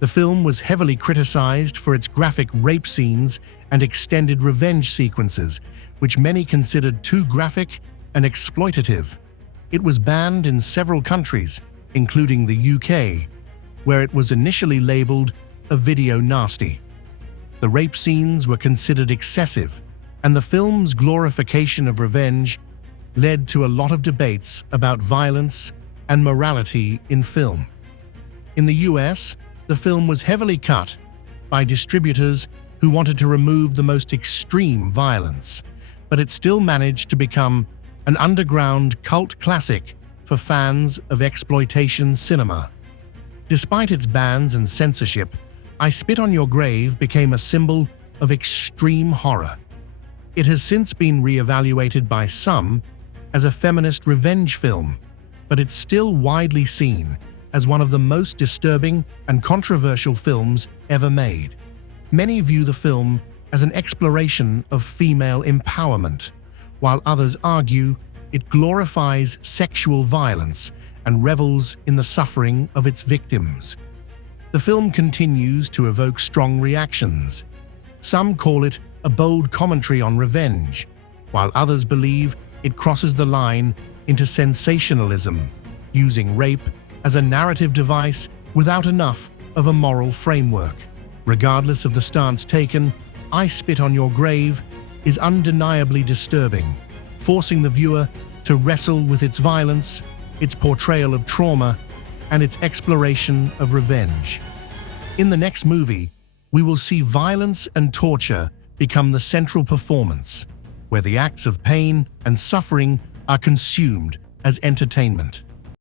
The film was heavily criticized for its graphic rape scenes and extended revenge sequences, which many considered too graphic and exploitative. It was banned in several countries, including the UK, where it was initially labeled a video nasty. The rape scenes were considered excessive, and the film's glorification of revenge led to a lot of debates about violence and morality in film. In the US, the film was heavily cut by distributors who wanted to remove the most extreme violence, but it still managed to become an underground cult classic for fans of exploitation cinema. Despite its bans and censorship, I Spit on Your Grave became a symbol of extreme horror. It has since been re-evaluated by some as a feminist revenge film, but it's still widely seen as one of the most disturbing and controversial films ever made. Many view the film as an exploration of female empowerment, while others argue it glorifies sexual violence and revels in the suffering of its victims. The film continues to evoke strong reactions. Some call it a bold commentary on revenge, while others believe it crosses the line into sensationalism, using rape as a narrative device without enough of a moral framework. Regardless of the stance taken, I Spit on Your Grave is undeniably disturbing, forcing the viewer to wrestle with its violence, its portrayal of trauma, and its exploration of revenge. In the next movie, we will see violence and torture become the central performance, where the acts of pain and suffering are consumed as entertainment.